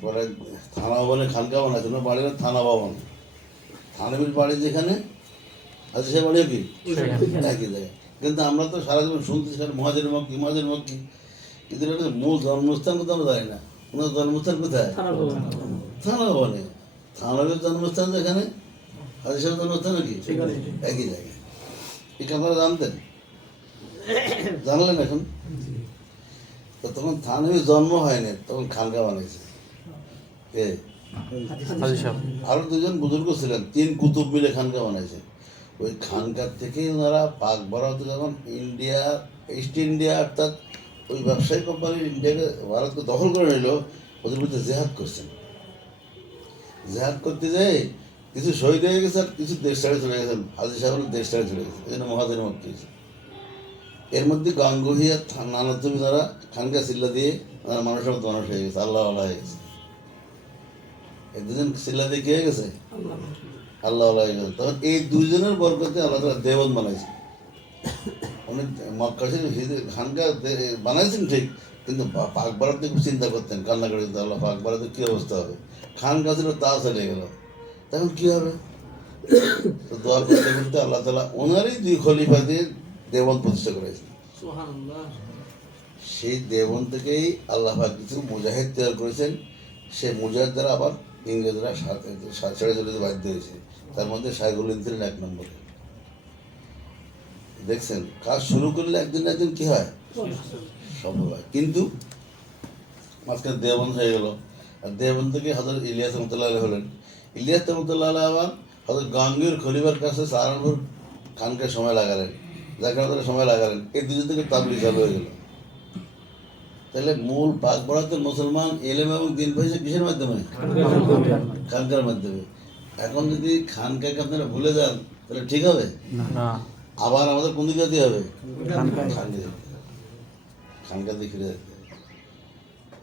পরে থানা ভবনে খানকা বানাইছেন, ওর বাড়ির থানা ভবন, থানবীর বাড়ি যেখানে আছে সে বাড়িও কি একই জায়গায়। কিন্তু আমরা তো সারা জীবন শুনতেছি মহাজির মক্কি, মহাজির মক্কি, কিন্তু এটা মূল জন্মস্থান কোথাও আমরা জানি না। ওনার জন্মস্থান কোথায়? থানা ভবনে। থানবীর জন্মস্থান যেখানে, হাজি সাহেবের জন্মস্থান কি একই জায়গায়। এই আপনারা জানতেন? জানলেন এখন? তো তখন থানবীর জন্ম হয়নি, তখন খানকা বানাইছে কে? হাজি সাহেব। আরো 2জন বুজুর্গ ছিলেন, 3 কুতুব মিলে খানকা বানাইছে। ওই খানকার থেকেই ওনারা পাক ভারতে যখন ইন্ডিয়া, ইস্ট ইন্ডিয়া অর্থাৎ ওই ব্যবসায়ী কোম্পানি ইন্ডিয়াকে ভারতকে দখল করে নিল, ওদের বিরুদ্ধে জেহাদ করছেন। জেহাদ করতে যেয়ে কিছু শহীদ হয়ে গেছে, আর কিছু দেশ ছেড়ে চলে গেছেন। হাজি সাহেব দেশ ছেড়ে চলে গেছে, এই জন্য মহাজির মক্কি হয়েছে। এর মধ্যে গাঙ্গুহি আর নানাজমি তারা খানকা চিল্লা দিয়ে মানুষের মতো মানুষ হয়ে গেছে, আল্লাহ আল্লাহ হয়ে গেছে। এই 2জন চিল্লা দিয়ে কে হয়ে গেছে? আল্লাহ আল্লাহ হয়ে গেছে। তখন এই 2জনের বরকতে আল্লাহ তাআলা দেওবন্দ বানাইছে। উনি মক্কা শরীফ খানকা বানাইছেন ঠিক, কিন্তু পাক ভারতে খুব চিন্তা করতেন, কান্না করে, আল্লাহ পাক ভারতে কী অবস্থা হবে, খানকা ছিল তা চলে গেল, তখন কী হবে? তো দোয়া করতে করতে আল্লাহ তাআলা ওনারই 2 খলিফা দিয়ে দেওবন্দ প্রতিষ্ঠা করেছেন। সেই দেওবন্দ থেকেই আল্লাহ পাক কিছু মুজাহিদ তৈরি করেছেন। সেই মুজাহিদ দ্বারা আবার ইংরেজরা ছেড়ে চলে যেতে বাধ্য হয়েছে। তার মধ্যে শাইখুল হিন্দ ছিলেন 1 নম্বরে। দেখছেন, কাজ শুরু করলে একজন না একজন কি হয়, সফল হয়। কিন্তু মাঝখানে দেওবন্দ হয়ে গেল, আর দেওবন্দ থেকে হযরত ইলিয়াস রহমতুল্লাহ আলাইহি হলেন। ইলিয়াস রহমতুল্লাহ আলাইহি আবার হযরত গাঙ্গুহির খলিফার কাছে সাহারানপুর খানকায় সময় লাগালেন, জাকাতের সময় লাগালেন। এই 2জন থেকে তাবলীগ চালু হয়ে গেল। তাহলে মূল পাক ভারতের মুসলমান ইলম এবং দিন পাইছে কিসের মাধ্যমে? খানকার মাধ্যমে। এখন যদি খানকাকে আপনারা ভুলে যান তাহলে ঠিক হবে না। আবার আমাদের কোন দিকে যেতে হবে? খানকাতে ফিরে যেতে হবে।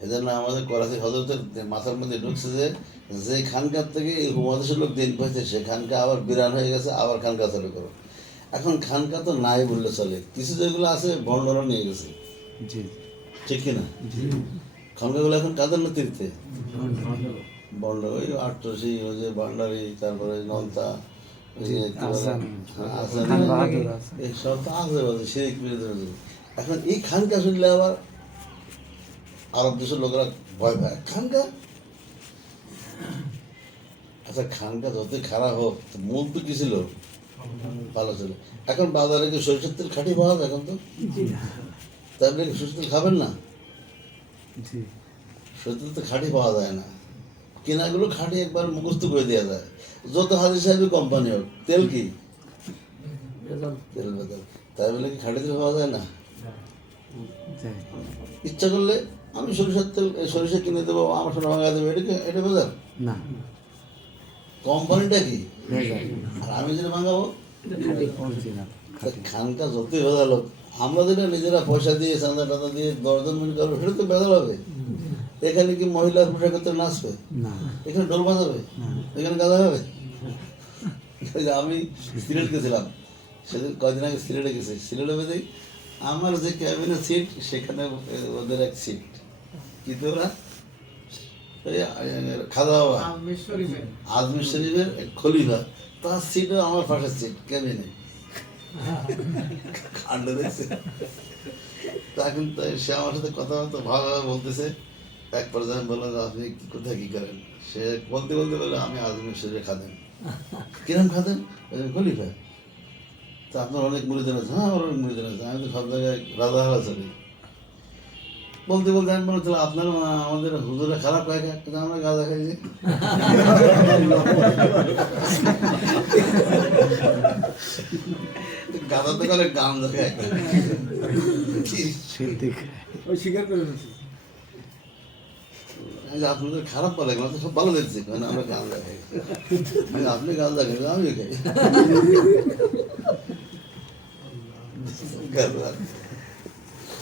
এজন্য আমাদের করাচি হজরতের মাথার মধ্যে ঢুকছে যে যে খানকার থেকে এই উপমহাদেশের লোক দিন পাইছে, সে খানকা আবার বিরান হয়ে গেছে, আবার খানকা চালু করো। এখন খানকা তো নাই বললে চলে, কিছু যেগুলো আছে বন্ডরা নিয়ে গেছে, ঠিক কিনা? খানকাগুলো এখন কাদের নেতৃত্বে? বন্ড, ওই আটরশি, ওই যে ভান্ডারি, তারপরে নন্তা, এই সব তো আছে, শিরিক বিরোধী। এখন এই খানকা শুনলে আবার আরব দেশের লোকেরা ভয় পায়, খানকা। আচ্ছা, খানকা যতই খারাপ হোক, মূল তো কি ছিল? ভালো ছিল। এখন বাজারে কি সরিষার তেল খাঁটি পাওয়া যায়? এখন তো তাই বলে সরিষার তেল খাবেন না? সরিষার তেল তো খাঁটি পাওয়া যায় না, কেনাগুলো খাঁটি একবার মুখস্থ করে দেওয়া যায়। যত হাজি সাহেবের কোম্পানি হোক, তেল কি? তেল বেদাল। তাই বলে কি খাঁটি তেল পাওয়া যায় না? ইচ্ছা করলে আমি সরিষার তেল, সরিষা কিনে দেবো, আমার সোনা ভাঙা দেবো, এটা বেদাল না। কোম্পানিটা কি, আর আমি যেটা ভাঙাবো খানকা যতই ভেজাল হোক, আমরা যেটা নিজেরা পয়সা দিয়ে চাঁদা টাদা দিয়ে 10 জন মিনিট করবো, সেটা তো ভেজাল হবে। এখানে কি মহিলার পোশাক করতে নাচবে, এখানে ডোল বাজাবে, এখানে গাঁদা হবে। ওই যে আমি সিলেট গেছিলাম সেদিন, কয়দিন আগে সিলেটে গেছি, সিলেটে বেঁধে আমার যে ক্যাবিনের সিট সেখানে ওদের এক সিট, কিন্তু ওরা খাওয়া দাওয়া আজমির শরীফের এক খলিফা, তার সিটও আমার পাশের সিট ক্যাবিনে। কাণ্ড দেখছে। তখন সে আমার সাথে কথাবার্তা ভালোভাবে বলতেছে। এক পর্যায়ে আমি বললাম, আপনি কোথায় কি করেন? সে বলতে বলতে বললো, আমি আজমির শরীফে খাদেন। কিরম খাদেন? খলিফা। তা আপনার অনেক মুরিদান আছে? হ্যাঁ, আমার অনেক মুরিদান আছে, আমি তো সব জায়গায় রাজা হারা চলি। বলতে বলতে আমি বললাম, তাহলে আপনার আমাদের হুজুরা খারাপ খায়, কিন্তু আমরা গাঁজা খাইছি। গাঁদা তো করে গান দেখায়, আপনাদের খারাপ বলে, তো সব ভালো দেখছি, আমরা গান দেখাই। আপনি গান দেখেন, আমিও খাই।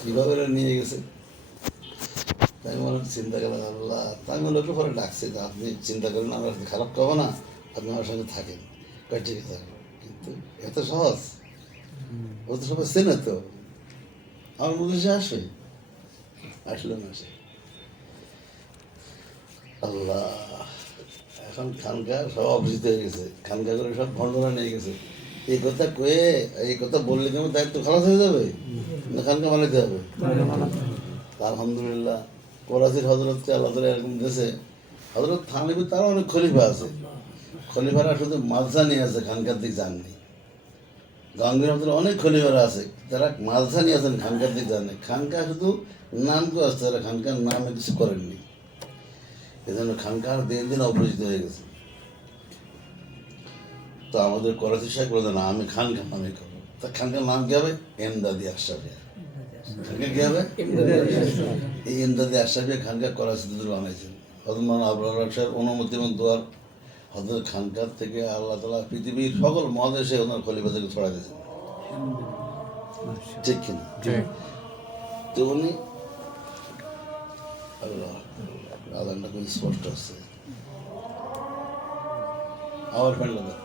কিভাবে নিয়ে গেছে, তাই মনে চিন্তা করলাম, আল্লাহ, তাই মনে একটু পরে ডাকছে যে আপনি চিন্তা করেন, আমরা খারাপ খাবো না, আপনি আমার সঙ্গে থাকেন। ঠিক আছে, কিন্তু এত সহজ, ও তো সবাই চেনে তো, আমার মধ্যে সে আসবে, আসলো না সে। আল্লাহ, এখন খানকা সব অপরিচিত হয়ে গেছে, খানকা করে সব ভণ্ডরা নিয়ে গেছে। এই কথা কয়ে, এই কথা বললে কেমন দায়িত্ব খালাস হয়ে যাবে না, খানকা মানাতে হবে। আলহামদুলিল্লাহ, করাচির হজরতকে আল্লাহ তাআলা এরকম দিয়েছে, হজরত থানবী তারও অনেক খলিফা আছে, খলিফারা শুধু মালসা নিয়ে আছে, খানকার দিক যাননি। গাঙ্গীর হজরত অনেক খলিফারা আছে, তারা মালসা নিয়ে আছেন, খানকার দিক যাননি। খানকা শুধু নাম কেউ আসছে, তারা খানকার নামে কিছু করেননি, এজন্য খানকার দিন দিন অপরিচিত হয়ে গেছে। তো আমাদের করাচি সাহেব বলে, না, আমি খানকা নামে খাবো। তা খানকার নাম কি হবে? এমদাদি আশরাফিয়া। খানকা কি হবে? এই এমদাদি আশরাফিয়া খানকা করাচিতে বানাইছেন হযরত মাওলানা আবরার সাহেব অনুমতি এবং দোয়ার। হযরত খানকার থেকে আল্লাহ তাআলা পৃথিবীর সকল মহাদেশে ওনার খলিফা থেকে ছড়াই দিয়েছেন, ঠিক কিনা? তো উনি, আল্লাহ, আদানটা খুব স্পষ্ট হচ্ছে, আবার ফেলল না।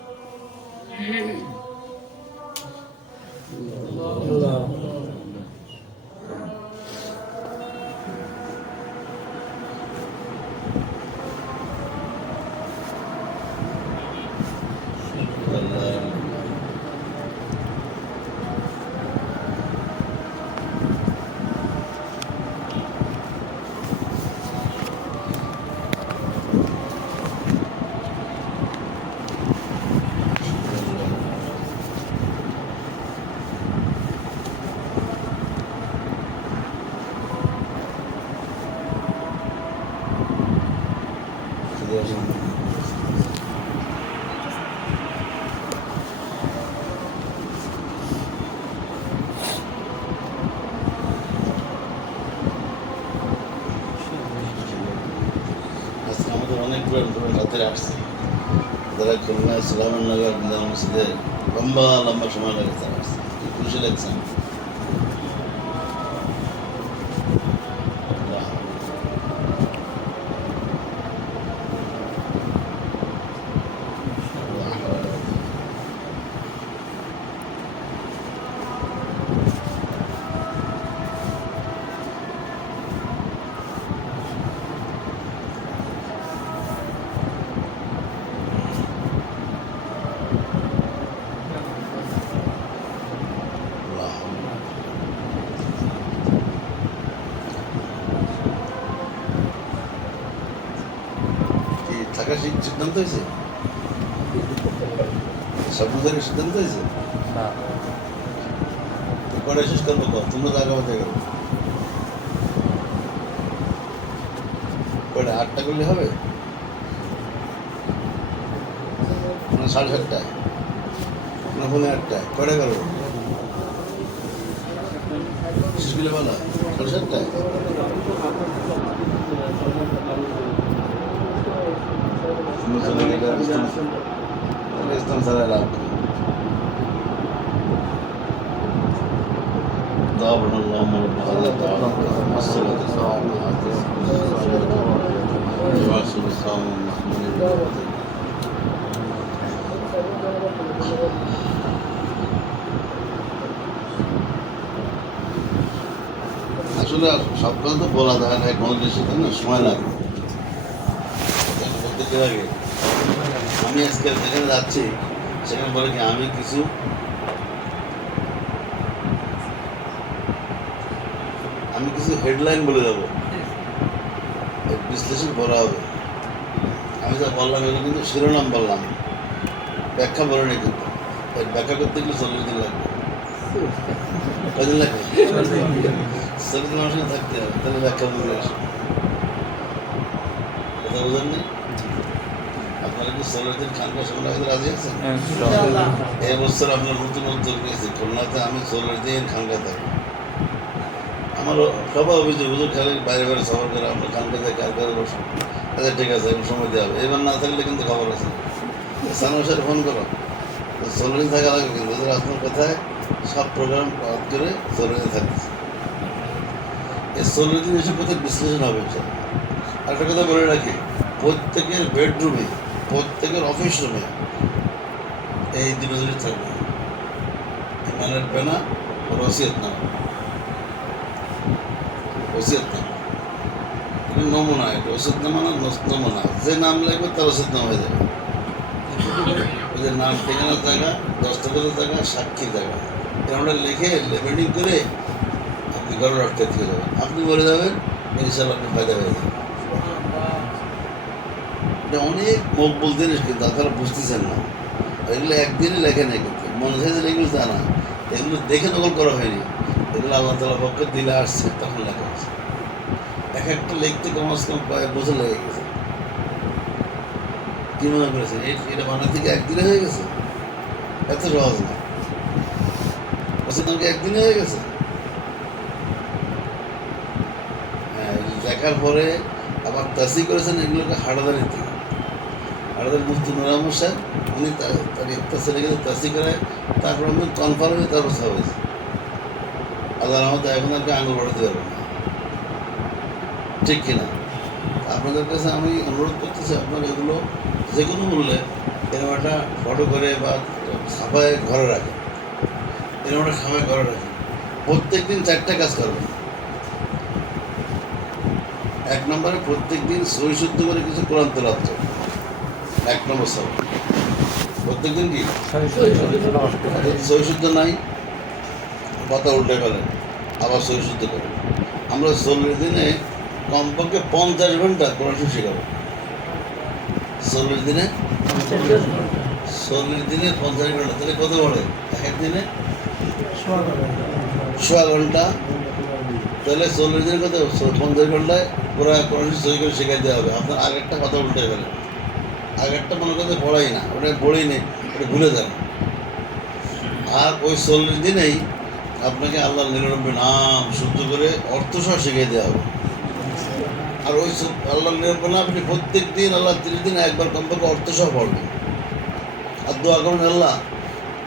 আমাদের অনেক রাত্রে আসছে, যারা খুলনা ইসলামের নগর মসজিদে লম্বা লম্বা সময় লাগে, তারা আসছে, খুশি লাগছে। থাকার সিদ্ধান্ত হয়েছে, স্বপ্ন থাকার সিদ্ধান্ত হয়েছে। কটা শেষ করবো, তোমরা জায়গা মতো গেল কটা, 8টা করলে হবে না 7:30টায় না 8:30টায়? কটা করবো শেষ করলে ভালো, 7:30টায়। তুমি চলে গেলে ইসলাম ছাড়া লাভ নেই। ضربنا اللهم رب هذا الدعاء والصلاة والسلام على الإسلام আসলে সব কথা তো বলা যায় না, কোনো কিছু না সময় লাগে। বলতে কি লাগে, আমি আজকে যেখানে যাচ্ছি সেখানে বলে কি আমি কিছু হেডলাইন বলে যাবো, বিশ্লেষণ করা হবে। আমি যা বললাম এগুলো কিন্তু শিরোনাম বললাম, ব্যাখ্যা বলিনি। কিন্তু এর ব্যাখ্যা করতে গেলে 40 দিন লাগবে। কদিন লাগবে? 40 দিন আমার সঙ্গে থাকতে হবে, তাহলে ব্যাখ্যা বুঝে আসবে। কথা বোঝেন না? আপনারা কি 40 দিন খানকা সময় রাজি আছেন? এই বছর আপনার নতুন উদ্যোগ নিয়েছি, খুলনাতে আমি 40 দিন খানকা থাকবো। আমারও সবাই অভিযোগ, হুজুর খালি বাইরে বাইরে সফর করে আমরা খানকা যাই, কার কারে বসো। আচ্ছা ঠিক আছে, এখন সময় দেওয়া হবে। এবার না থাকলে কিন্তু খবর আছে, সানোয়ার সাথে ফোন করো। 40 দিন থাকা লাগবে কিন্তু ওদের আপনার কথায় সব প্রোগ্রাম বাদ করে 40 দিন থাকতেছে। এই 40 দিন এসব কথা বিশ্লেষণ হবে। একটা কথা বলে রাখি, প্রত্যেকের বেডরুমে, প্রত্যেকের অফিস রুমে এই দিনগুলি থাকবে। ইমানের পেনা ও ওসিয়ত নামা। ওসিয়তনামা এটা নমুনা, এটা ওসিয়তনামা না নমুনা। যে নাম লাগবে তার ওসিয়তনামা হয়ে যাবে। ওই যে নাম, ঠিকানার জায়গা, দস্তখতের জায়গা, সাক্ষীর জায়গা, এটা আমরা লিখে লেবেলিং করে আপনি ঘরে রাখতে দিয়ে যাবেন। আপনি বলে যাবেন, ইনশাল্লাহ আপনি ফায়দা হয়ে যাবেন। এটা অনেক মকবুল জিনিস, কিন্তু আপনারা বুঝতেছেন না। এগুলো একদিনে লেখে নেই, কিন্তু মনে হয় যে এগুলো জানা, এগুলো দেখে নকল করা হয়নি। এগুলো আল্লাহ তাআলা পক্ষে দিলে আসছে, তখন লেখা হয়েছে। এক একটা লিখতে কমস কম কয়েক বছর লেগে গেছে। কি মনে করেছেন এটা বানাতে থেকে একদিনে হয়ে গেছে? এত সহজ না। বলছে তোমাকে একদিনে হয়ে গেছে। হ্যাঁ, দেখার পরে আবার তাসি করেছেন এগুলোকে হাটাদারির থেকে। হাটাদারি মুফতি নুর আহমদ সাহেব, উনি তার ইফতার গেলে তাসি করে, তারপর আমি কনফার্ম হয়ে তারপর সব হয়েছে। আল্লাহ রহমতে এখন আর আঙুল বাড়াতে পারবো না, ঠিক কিনা? আপনাদের কাছে আমি অনুরোধ করতেছি, আপনারা এগুলো যে কোনো মূল্যে এরকম একটা ফটো করে বা ছাপায় ঘরে রাখেন, এরকম একটা খামায় ঘরে রাখেন। প্রত্যেক দিন 4টা কাজ করবেন। 1 নম্বরে প্রত্যেক দিন সহি শুদ্ধ করে কিছু কোরআন তেলাওয়াত করবেন। 1 নম্বর সব প্রত্যেক দিন কি সহি শুদ্ধ নাই, কথা উল্টে ফেলেন, আবার সহি শুদ্ধ করেন। আমরা 40 দিনে কমপক্ষে 50 ঘন্টা কোরআন শরীফ শেখাবো। 40 দিনে 50 ঘন্টা, তাহলে কত পড়ে? এক দিনে 100 ঘন্টা। তাহলে 40 দিনে কত? 50 ঘন্টায় কোরআন শরীফ সহি করে শেখাই দেওয়া হবে। আপনার আগেরটা কথা উল্টে ফেলেন, আগেরটা মনে করতে পড়াই না, ওটা পড়েই নেই, ওটা ভুলে যান। আর ওই 40 দিনেই আপনাকে আল্লাহর 99 নাম শুদ্ধ করে অর্থ সহ শিখিয়ে দেওয়া হবে। আর ওই আল্লাহর 99 নাম আপনি প্রত্যেক দিন, আল্লাহ 30 দিন একবার কমপক্ষে অর্থ সহ পড়বেন। আর দোয়া করবেন, আল্লাহ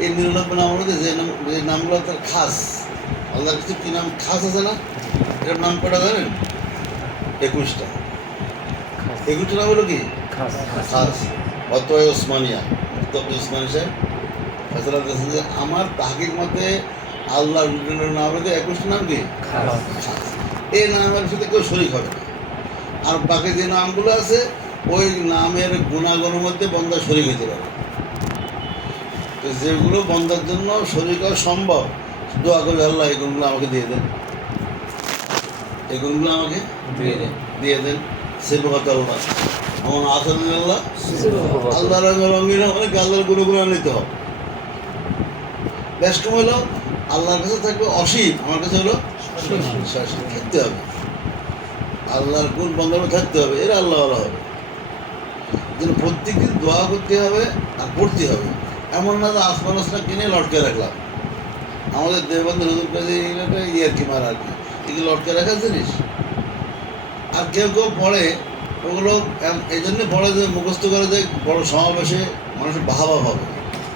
এই 99 নাম মধ্যে যে নামগুলো তার খাস, আল্লাহর কিছু কী নাম খাস আছে না, এটার নাম কটা জানেন? 21টা। 21টা নাম হলো কি খাস। অতয় ওসমানিয়া, ওসমানী সাহেব ফেসলা দিয়েছেন যে আমার তাহকিক মতে আল্লাহর নাম হচ্ছে 21টা নাম কি খাস। এই নামের সাথে কেউ শরীক হবে না। আর বাকি যে নামগুলো আছে ওই নামের গুণাগুণের মধ্যে বন্দা শরীক হতে পারে। তো যেগুলো বন্দার জন্য শরীক হওয়া সম্ভব, দোয়া করবে, আল্লাহ এই গুণগুলো আমাকে দিয়ে দেন, এই গুণগুলো আমাকে দিয়ে দেন। সেবকত আল্লাহ, আমার আসাদুল্লাহ, আল্লাহ রঙিন অনেক আল্লাহর গুণগুলো নিতে হবে। বেশ কম হলো আল্লাহর কাছে থাকবে অসীম, আমার কাছে হলো থাকতে হবে। আল্লাহর গুণ বন্ধনে থাকতে হবে, এরা আল্লাহ হবে। যেন প্রত্যেক দিন দোয়া করতে হবে আর পড়তে হবে। এমন না যে আসমান আসনা কিনে লটকে রাখলাম। আমাদের দেববন্ধু হুজুর কাছে ইয়ার কি মার আর কি, এগুলো লটকে রাখার জিনিস। আর কেউ কেউ পড়ে ওগুলো এই জন্য পড়ে যে মুখস্থ করে যে বড় সমাবেশে মানুষের বাহাবা পাবে,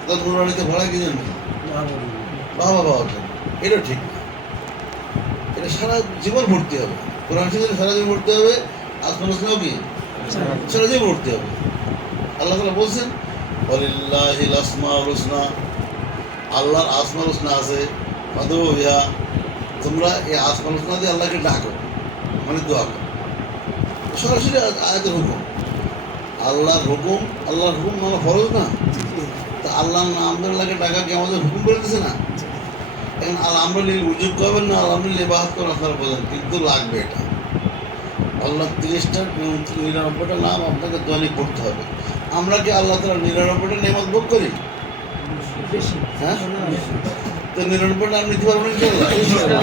তার নুরানিতে পড়া কি জন্য বাহাবা পাওয়ার জন্য। এটা ঠিক না, এটা সারা জীবন ভর্তি হবে। কোরআন শরীফে সারা জীবন ভর্তি হবে, আসমান হোসনাও কি সারা জীবন ভর্তি হবে। আল্লাহ তাআলা বলছেন ওয়ালিল্লাহিল আসমাউল হুসনা, আল্লাহর আসমাউল হুসনা আছে, ফাদউ বিহা, তোমরা এই আসমাউল হুসনা দিয়ে আল্লাহকে ডাকো, মানে দোয়া করো। সরাসরি আয়াতের হুকুম, আল্লাহর হুকুম, আল্লাহর হুকুম মানা ফরজ না? তা আল্লাহর নাম ধরে আল্লাহকে ডাকা কি আমাদের হুকুম করে দিচ্ছে না? এখন আমরা উজুব করবেন না, আলহামদুলিল্লাহ বাহাত করে আপনারা বোঝেন, কিন্তু লাগবে এটা। আল্লাহ 30টা 99টা নাম আপনাকে দৈনিক পড়তে হবে। আমরা কি আল্লাহ তাআলা 99টা নেমত ভোগ করি? হ্যাঁ, তো 99টা আমি নিতে পারবো না ইনশাআল্লাহ।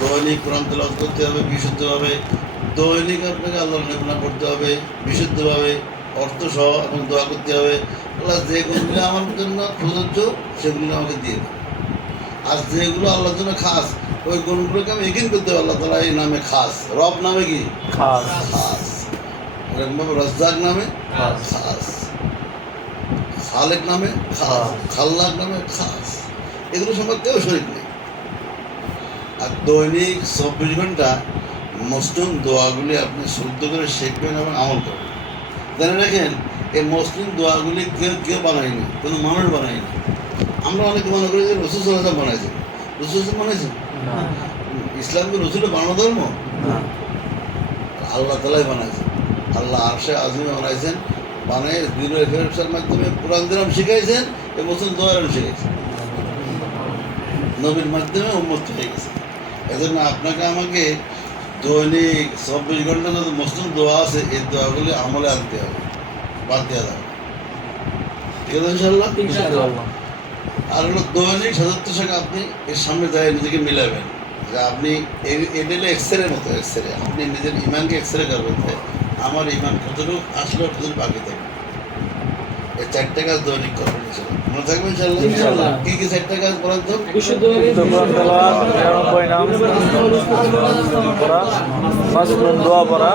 দৈনিক কোরআন তেলাওয়াত করতে হবে বিশুদ্ধভাবে, দৈনিক আপনাকে আল্লাহর নেমনা করতে হবে বিশুদ্ধভাবে, অর্থ সহ, এবং দোয়া করতে হবে আল্লাহ যে গুণগুলো আমার জন্য প্রযোজ্য সেগুলো আমাকে দিয়ে দেবে। আর যেগুলো আল্লাহর জন্য খাস ওই গুণগুলোকে আমি এগিন করতে হবে। আল্লাহ তাআলা এই নামে খাস, রব নামে কি খাস, খাস, এরকমভাবে রজ্জাক নামে খাস, খালেক নামে খাস, খাল্লাক নামে খাস, এগুলো সম্পর্কে কেউ শরীক নেই। আর দৈনিক 24 ঘন্টা মুসলিম দোয়াগুলি আপনি শুদ্ধ করে শিখবেন এবং আমল করবেন। জেনে রাখেন এই মুসলিম দোয়াগুলি কেউ বানায়নি, কোনো মানুষ বানায়নি। আমরা অনেকে মনে করি যে রসুল সাল্লাল্লাহু আলাইহি ওয়াসাল্লাম বানাইছেন। রসুল বানাইছেন? ইসলামকে রসুলের বানানো ধর্ম? আল্লাহ তাআলাই বানাইছেন। আল্লাহ আরশে আজিমে বানাইছেন, বানিয়ে জিবরাইল ফেরেশতার মাধ্যমে কোরআন দিলাম শিখাইছেন, এই মুসলিম দোয়ারও শিখাইছেন, নবীর মাধ্যমে উম্মত হয়ে গেছে। এজন্য আপনাকে আমাকে দৈনিক 24 ঘন্টা যত মুসলিম দোয়া আছে এই দোয়াগুলি আমলে আনতে হবে, বাদ দেওয়া যাবে। ঠিক আছে ইনশাআল্লাহ? ইনশাআল্লাহ। আর হলো দৈনিক ৭০০ টাকা আপনি এর সামনে যায় নিজেকে মিলাবেন, যে আপনি এটা হলো এক্সরে মতো, এক্সরে আপনি নিজের ইমানকে এক্সরে করবেন যে আমার ইমান কতটুকু আসলে কতটুকু বাকি থাকবে। এই 4টা কাজ দৈনিক করবেন ইনশাআল্লাহ, মনে থাকবে ইনশাআল্লাহ। কি কি 4টা কাজ বলেন তো? কোরআন তেলাওয়াত, 99 নাম পড়া, 5 গুণ দোয়া পড়া,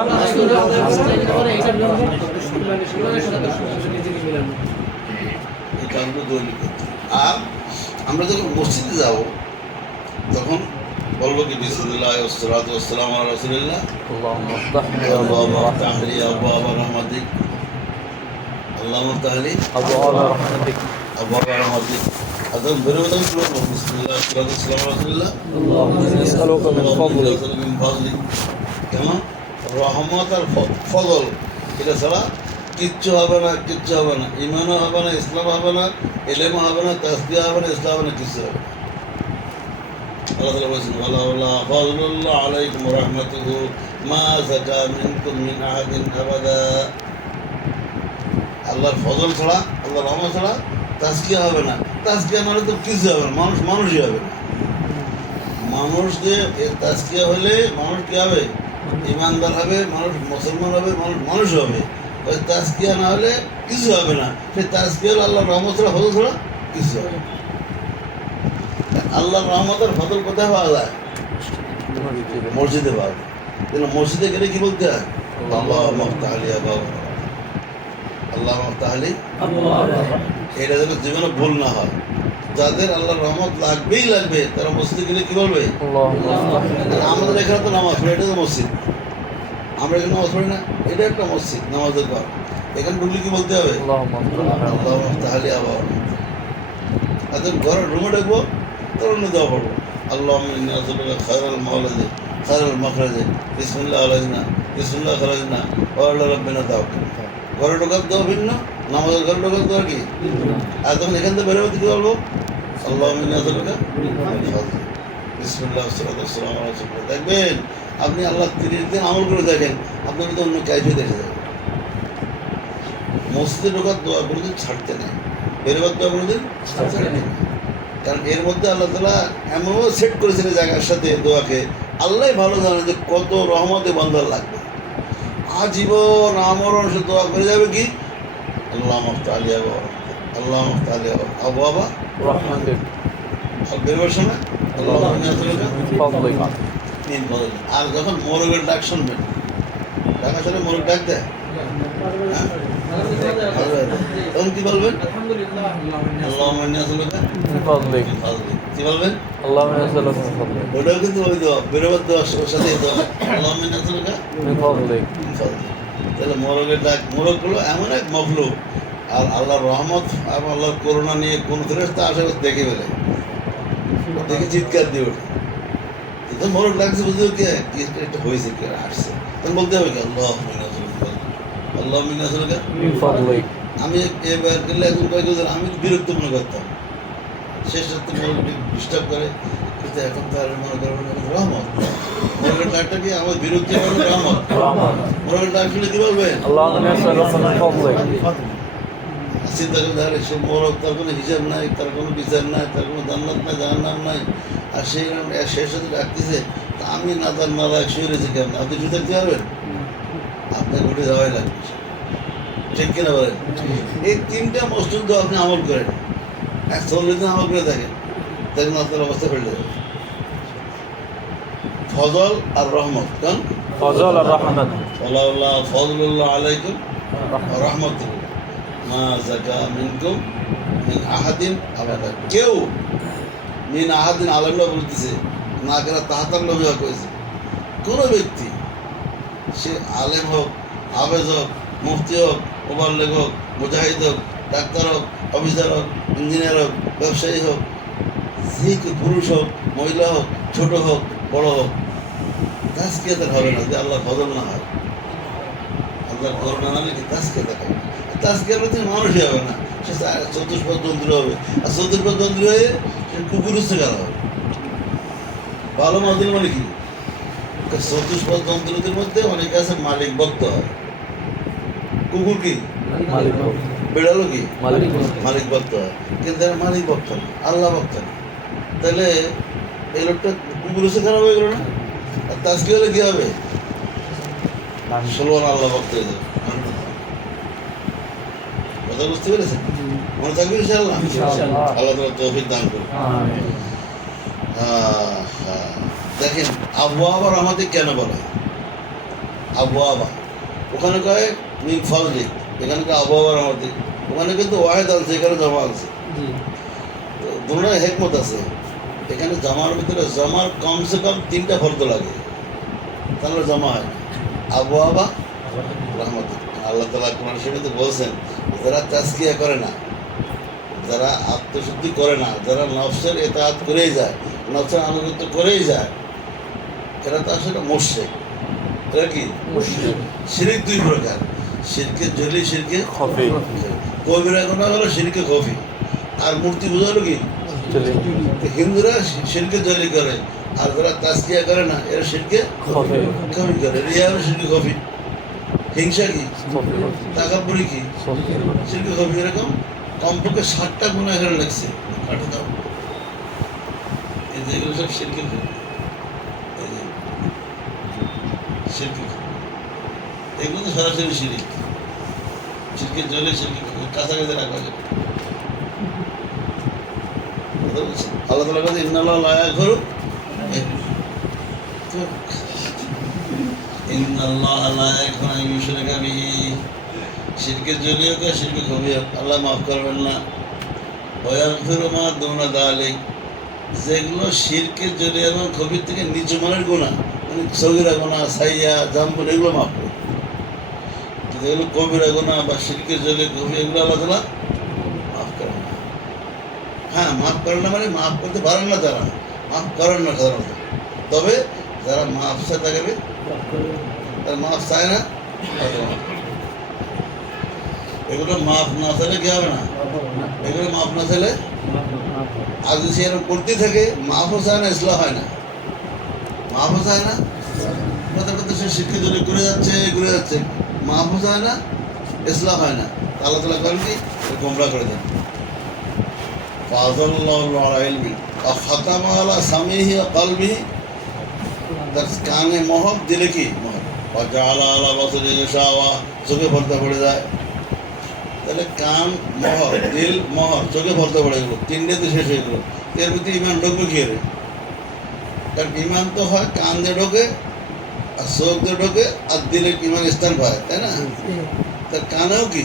এই কাজগুলো দৈনিক করতে। আর আমরা যখন মসজিদে যাব তখন বলবো কি বিসমিল্লাহ ওয়াসসালাতু ওয়াসসালামু আলা রাসূলিল্লাহ, আল্লাহুম্মা আফতাহ লি আল্লাহুম্মা আবওয়াব আফতাহ লি আবওয়াব রাহমাতিক, আল্লাহুম্মা আফতাহ লি রাহমাতিক, আবওয়াব রাহমাতিক। আদম ধরে বলতে বলবো বিসমিল্লাহ ওয়াসসালাতু ওয়াসসালামু আলা রাসূলিল্লাহ, আল্লাহুম্মা ইন্নী আসআলুকা মিন ফাদলিক। কেমন রহমত আর ফজল, এটা ছাড়া কিচ্ছু হবে না, কিচ্ছু হবে না। ইমানও হবে না, ইসলাম হবে না, ইলমও হবে না, তাসবিহ হবে না, ইসলাম হবে না, কিছু হবে না। আল্লাহ তাআলা বলেছেন ওয়ালাউলা ফাযলুল্লাহ আলাইকুম ওয়া রাহমাতুহু মা যাকা মিনকুম মিন আহাদিন আবাদা। আল্লাহর ফজল ছাড়া, আল্লাহর রহমত ছাড়া তাসকিয়া হবে না। তাসকিয়া মানে তো কিছু হবে না, মানুষই হবে না। মানুষ যে তাসকিয়া হলে মানুষ কি হবে? ইমানদার হবে, মানুষ মুসলমান হবে, মানুষ হবে। ওই তাসকিয়া না হলে কিছু হবে না। সেই তাসকিয়া হলো আল্লাহর রহমত ছাড়া, ফজল ছাড়া কিছু হবে না। আল্লাহর রহমত আর ফজল কোথায় পাওয়া যায়? মসজিদে পাওয়া যায়। কিন্তু মসজিদে গেলে কি বলতে হয়? আল্লাহুম্মা আফতাহ লি আবওয়াব, আল্লাহুম্মা আফতাহ লি। এটা যেন জীবনে ভুল না হয়। যাদের আল্লাহর রহমত লাগবেই লাগবে তারা মসজিদে গেলে কি বলবে? আল্লাহুম্মা আফতাহ। আমাদের এখানে তো নামাজ পড়ে, এটা তো মসজিদ। আমরা এখানে নামাজ পড়ি না, এটা একটা মসজিদ, নামাজের ঘর। এখানে ঢুকলে কি বলতে হবে? আল্লাহুম্মা আফতাহ। আল্লাহুম্মা আফতাহ লি আবওয়াব। আর ঘরের রুমে ঢুকবো তখন দেওয়া পড়বো আল্লাহুম্মা ইন্নী আসআলুকা খায়রাল মাওলাদি খায়রাল মাখরাজি বিসমিল্লাহ আলাইনা বিসমিল্লাহ খারাজনা ওয়া আলা রাব্বিনা তাওয়াক্কালনা। ঘরে ঢোকার দেওয়া ভিন্ন, নামাজের ঘরে ঢোকার দেওয়া কি? আর তখন এখান থেকে বেরোতে কি বলবো? আল্লাহুম্মা ইন্নী আসআলুকা বিসমিল্লাহ ওয়াসসালাতু ওয়াসসালামু আলা রাসূলিল্লাহ। দেখবেন আপনি আল্লাহ 30 দিন আমল করে দেখেন, আপনার মধ্যে অন্য কাইফিয়ত এসে যাবে। মসজিদে ঢোকার দোয়া কোনোদিন ছাড়তে নেই, বেরোবার দোয়া কোনোদিন ছাড়তে নেই। কারণ এর মধ্যে আল্লাহ তাআলা এমনভাবে সেট করেছেন এই জায়গার সাথে দোয়াকে, আল্লাহ ভালো জানে যে কত রহমতে বান্দার লাগবে। আজীবন আমরণ সে দোয়া করে যাবে কি? আল্লাহুম্মা আফতাহ লি আবওয়াব, আল্লাহুম্মা আফতাহ লি আবওয়াব রাহমাতিক। আর বেরোবার সময় আল্লাহুম্মা ইন্নী আসআলুকা ফাদলিক। মিন ফাদলিক। আর যখন মোরগের ডাক শুনবেন ঢাকা শহরে মোরগ ডাক দেয়? হ্যাঁ? তখন কি বলবেন? আল্লাহুম্মা ইন্নী আসআলুকা من فضلك মিন ফাযলিক। কি বলবেন? اللهم إني أسألك من فضلك ওটাও কিন্তু ওই দোয়া, বেরোবার দোয়া, ওর সাথেই দোয়া। আল্লাহুম্মা ইন্নী আসআলুকা من فضلك মিন ফাযলিক। তাহলে মোরগের ডাক, মোরগ হলো এমন এক মখলুক, আর আল্লাহর রহমত আর আল্লাহর করুণা নিয়ে কোন ফেরেশতা আশেপাশে দেখে ফেলে, ও দেখে চিৎকার দিয়ে ওঠে। কিন্তু মোরগ ডাকছে বুঝতে কি একটা হয়েছে, কি আসছে, তখন বলতে হবে কি আল্লাহুম্মা ইন্নী আসআলুকা, আল্লাহুম্মা ইন্নী আসআলুকা। من ফضলিক। আমি এবার গেলে এখন কয়েকজন আমি বিরক্ত মনে করতাম, শেষ রাত্রে মোরগটি ডিস্টার্ব করে, কিন্তু এখন তো আর মনে করবেন রহমত। মোরগের ডাকটা কি আমার বিরক্তি করবে রহমত? রহমত। মোরগের ডাক শুনে কি বলবেন? اللهم إني أسألك من فضلك চিন্তা করে তাহলে সে মোরগ, তার কোনো হিসাব নাই, তার কোনো বিচার নাই, তার কোনো জান্নাত নাই, জাহান্নাম নাই, আর সেই শেষ রাতে ডাকতেছে, তা আমি না তার না লাগ শুয়ে রয়েছে কেমন? আপনি শুয়ে থাকতে পারবেন? আপনার ঘুরে যাওয়াই লাগবে, ঠিক কিনা বলেন? এই তিনটা মসজিদ তো আপনি আমল করেন, 140 দিন আমল করে থাকেন, দেখুন আপনার অবস্থা ফেলে যাবে। ফজল আর রহমত, কারণ ফজল আর রহমত। আল্লাহ ফজলুল্লাহ আলাইকুম রহমতুল্লাহ মা যাকা মিনকুম মিন আহাদিন আবাদা। কেউ মিন আহাদিন আলাল্লাহ বলতেছে, না কেনা তাহাতার লোভিয়া করেছে, কোনো ব্যক্তি সে আলেম হোক, হাফেজ হোক, মুফতি হোক, মুবাল্লিগ হোক, মুজাহিদ হোক, ডাক্তার হোক, অফিসার হোক, ইঞ্জিনিয়ার হোক, ব্যবসায়ী হোক, যে কেউ পুরুষ হোক, মহিলা হোক, ছোট হোক, বড় হোক, তাজকিয়াত হবে না যদি আল্লাহর ফজল না হয়, আল্লাহর করুণা না হলে কি তাজকিয়াত হবে? তাজকিয়ার মধ্যে মানুষই হবে না, সে চতুষ্পদ যন্ত্র হবে, আর চতুষ্পদ যন্ত্র হয়ে সে কুকুর শিকার হবে। ভালো মাদুল মানে কি? চতুষ্পদ যন্ত্রদের মধ্যে অনেকে আছে মালিক ভক্ত হয়। কুকুর কি? মালিক। বেড়ালো কি? মালিক। মালিক ভক্ত হয়, কিন্তু এরা মালিক ভক্ত না, আল্লাহ ভক্ত না। তাহলে এই লোকটা কুকুর এসে খারাপ হয়ে গেল না? আর তাজকি হলে কি হবে? ষোলো আল্লাহ ভক্ত হয়ে যাবে। কথা বুঝতে পেরেছেন? মনে থাকবে ইনশাআল্লাহ? আল্লাহ তাআলা তৌফিক দান করুন। দেখেন আবওয়াবা রহমতে কেন বলে আবওয়াবা? ওখানে কয় মিন ফাযলিক, এখানে কয় আবওয়াবা রহমতে। ওখানে কিন্তু ওয়াহিদ আনছে, এখানে জমা আনছে, দুটোর হিকমত আছে। এখানে জামার ভিতরে জামার কমসে কম 3টা ফর্দ লাগে, তাহলে জমা হয় না। আবওয়াবা রহমতে। আল্লাহ তাআলা কোরআন শরীফে বলছেন, যারা তাজকিয়া করে না, যারা আত্মশুদ্ধি করে না, যারা নফসের ইতাআত করেই যায়, নফসের আনুগত্য করেই যায়, এরা তো আসলে মুশরিক। এরা কি? মুশরিক। শিরক 2 প্রকার, শিরকে জলি, শিরকে খফি। কবিরা গুনাহ হলো শিরকে খফি, আর মূর্তি পূজা হলো কি? জলি। হিন্দুরা শিরকে জলি করে, আর যারা তাজকিয়া করে না এরা শিরকে খফি। খফি করে। রিয়া হলো শিরকে খফি, হিংসা কি? খফি। তাকাব্বুরি কি? খফি। শিরকে খফি। এরকম কমপক্ষে 7টা গুনাহ এখানে লাগছে, কাটে দাও। এই যে এগুলো সব শিরকে খফি, এই যে শিরকে খফি, এগুলো তো সরাসরি শিরিক। শিরকে জলে শিরকে কাছাকাছি রাখা যায়। আল্লাহ তাআলা বলেন ইন্নাল্লাহা লা ইয়াগফিরু ইন্নাল্লাহা লা ইয়াগফিরু আন ইউশরাকা বিহি। শিরকে জলিও কা শিরকে খফিয়া আল্লাহ মাফ করবেন না। ওয়া ইয়াগফিরু মা দুনা যালিক, যেগুলো শিরকে জলিয়া এবং খফির থেকে নিচু মানের গুনাহ, মানে সগীরা গুনাহ, সাইয়া, জাম্বুর, এগুলো মাফ করে। যেগুলো কবিরা গুনাহ বা শিরকে জলি, খফি, এগুলো আল্লাহ তাআলা মাফ করেন না। হ্যাঁ, মাফ করেন না মানে মাফ করতে পারেন না, যারা মাফ করেন না সাধারণত। তবে যারা মাফ চায় থাকবে, তারা মাফ চায় না, এগুলো মাফ না চাইলে কি হবে না? এগুলো মাফ না চাইলে আর যদি সে এরকম করতে থাকে, মাফও চায় না, ইসলাম হয় না, মাফও চায় না, কথা কথা সে শিক্ষিত ঘুরে যাচ্ছে, মাফও চায় না, ইসলাম হয় না, আল্লাহ তাআলা করেন কি? গোমরাহ করে দেন। ফাযাল্লাহু আলা ইলমি ওয়া খাতামা আলা সামিহি ওয়া কলবিহি, তার কানে মোহর, দিলে কি মোহর, ওয়া জাআলা আলা বাসরিহি গিশাওয়া, চোখে পর্দা পড়ে যায়। তাহলে কান মোহর, দিল মোহর, চোখে পর্দা পড়ে গেল, 3টেতে শেষ হয়ে গেল। এর ভিতরে ইমান ঢুকবে কি রে? কারণ ইমান তো হয় কান দিয়ে ঢোকে আর চোখ দিয়ে ঢোকে আর দিলে কি মানে স্থান পায়, তাই না? তার কানেও কি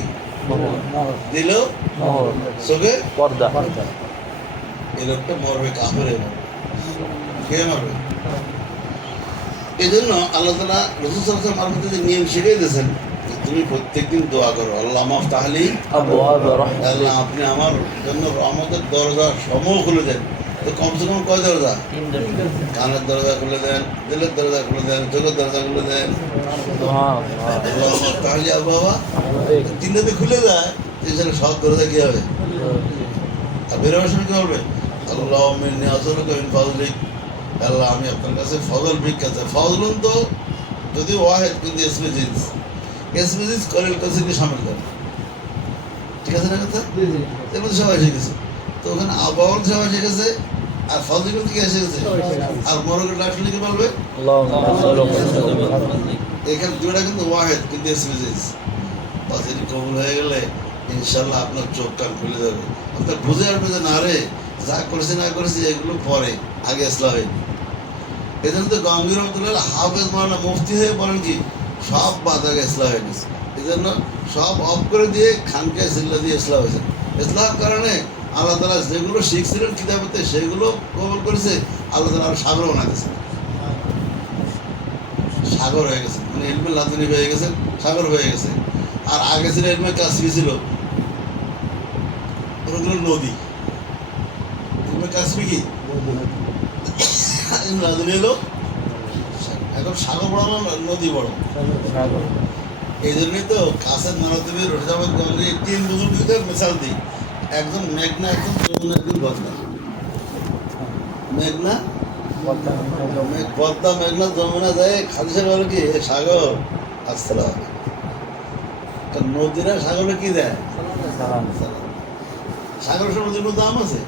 দিলেও নহর চোখে পর্দা এই লোকটা মরবে, কাফেরে মরবে। কে মরবে? এই জন্য আল্লাহ তাআলা রাসূল সাল্লাল্লাহু আলাইহি ওয়াসাল্লাম মারফতে যে নিয়ম শিখিয়ে দিয়েছেন যে তুমি প্রত্যেকদিন দোয়া করো, আল্লাহ মাফতাহলি, আবওয়াব রাহমাত আল্লাহ আপনি আমার জন্য রহমতের দরজা সমূহ খুলে দেন। তো কমসে কম কয় দরজা? কানের দরজা খুলে দেন, দিলের দরজা খুলে দেন, চোখের দরজা খুলে দেন। আল্লাহ মাফতাহলি আবওয়াবা তিনটাতে খুলে যায়, এছাড়া সব দরজা কি হবে? আর বেরোবার সময় কি বলবে? আল্লাহ মিন্নি আসআলুকা মিন ফাযলিক, আল্লাহ আমি আপনার কাছে ফজল ভিক্ষা চাই। ফজলুন তো যদি ওয়াহেদ কিন্তু ইসমে জিন্স, ইসমে জিন্স কলিল কাসিরকে শামিল করে, ঠিক আছে না কথা? এর মধ্যে সবাই শিখেছে। তো ওখানে আবহাওয়ার সবাই শিখেছে, আর ফজল কিন্তু কি শিখেছে, আর মরকের ডাকলে কি বলবে? এখানে দুটা কিন্তু ওয়াহেদ কিন্তু ইসমে জিন্স। বাসের কবুল হয়ে গেলে ইনশাল্লাহ আপনার চোখ কান খুলে যাবে। আপনার বুঝে আসবে যে না রে, যা করেছি না করেছি এগুলো পরে, আগে ইসলাম হয়নি। এই জন্য তো গঙ্গির রহমতুল্লাহ হাফেজ মাওলানা মুফতি হয়ে বলেন কি সব বাদ, আগে ইসলাম হয়নি। এই জন্য সব অফ করে দিয়ে খানকে সিল্লা দিয়ে ইসলাম হয়েছে। ইসলাম কারণে আল্লাহ তাআলা যেগুলো শিখছিলেন কিতাবেতে সেগুলো কবুল করেছে, আল্লাহ তাআলা আরো সাগর বানা দিয়েছে, সাগর হয়ে গেছে, মানে ইলমে লাদুনি হয়ে গেছে, সাগর হয়ে গেছে। আর আগে ছিল ইলমে কাসবি ছিল, ওগুলো নদী। ইলমে কাসবি কি ইলমে লাদুনি হলো, এখন সাগর বড় না নদী বড়? এই জন্যই তো কাছের নরদেবী রশিদাবাদ গঙ্গে তিন বুজুর্গদের মিসাল দিই। একজন মেঘনা, একজন যমুনা, একজন পদ্মা। মেঘনা পদ্মা, মেঘনা যমুনা যায় খাদিসা বলে কি এ সাগর আসসালাম। নদীরা সাগরে কি দেয়? সাগর নদীর মধ্যে দাম আছে,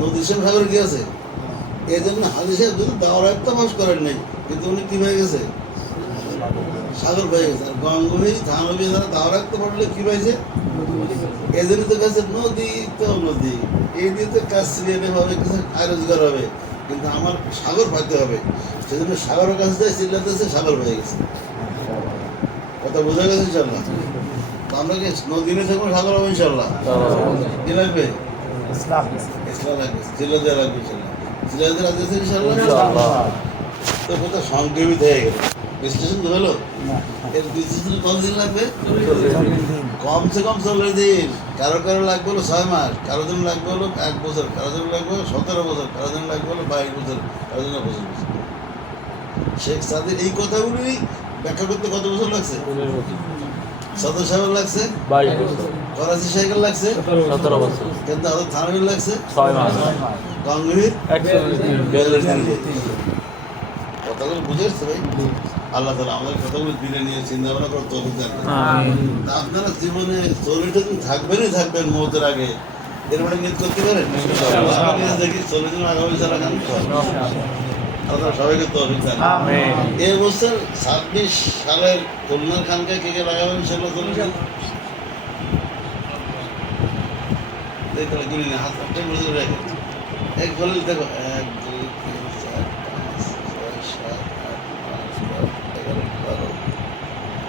নদীর সব সাগরে কি আছে? এই জন্য হাজি সাহেব যদি দাওয়ার একটা মাস করেন নাই, কিন্তু উনি কি হয়ে গেছে? সাগর হয়ে গেছে। আর গঙ্গোহী থানবী যারা দাওয়ার একটা পড়লে কি পাইছে? এই জন্য তো কাছে নদী তো নদী, এই দিয়ে তো কাজ ভাবে কিছু আয় রোজগার হবে, কিন্তু আমার সাগর পাইতে হবে। সেজন্য সাগরের কাছে যায় চিল্লাতেছে, সাগর হয়ে গেছে। কথা বোঝা গেছে ইনশাল্লাহ? তো আমরা কি নদী নিয়ে থাকবো, সাগর হবে ইনশাল্লাহ? কি লাগবে? ইসলাম লাগবে, চিল্লাতে লাগবে ইনশাল্লাহ। চিল্লাতে লাগবে ইনশাল্লাহ। তো কথা সংক্ষেপিত হয়ে গেল, বিশ্লেষণ তো হলো। এর বিশ্লেষণ কতদিন লাগবে? কমসে কম 40 দিন। কারো কারো লাগবে হলো 6 মাস, কারো জন্য লাগবে হলো 1 বছর, কারো জন্য লাগবে হলো 17 বছর, কারো জন্য লাগবে হলো 22 বছর, কারো জন্য 25 বছর। শেখ সাদির এই কথাগুলি ব্যাখ্যা করতে কত বছর লাগছে? 17 সাহেব লাগছে, 22 বছর, করাচি সাইকেল লাগছে 17 বছর, কিন্তু আমাদের থানবির লাগছে 6 মাস, গঙ্গির 41 দিন। কথাগুলো বুঝে আসছে ভাই? আল্লাহ তাআলা আমাদের কথাগুলো দিলে নিয়ে চিন্তা ভাবনা করে তৌফিক দান করুন। তা আপনারা জীবনে 40 দিন থাকবেনই থাকবেন মওতের আগে, এর মানে নিয়ত করতে পারেন? ইনশাআল্লাহ। দেখি 40 দিন আগামী সাল আগান আল্লাহ সবাইকে তৌফিক দান করুন। আমিন। এই বছর 26 সালের খুলনার খানকায় কে কে লাগাবেন ইনশাআল্লাহ? 40 দিন দেখতে গুলি না, হাত একটা বছর রেখে এক বলে দেখো 1 2 3 4 5 6 7 8 9 10 11 12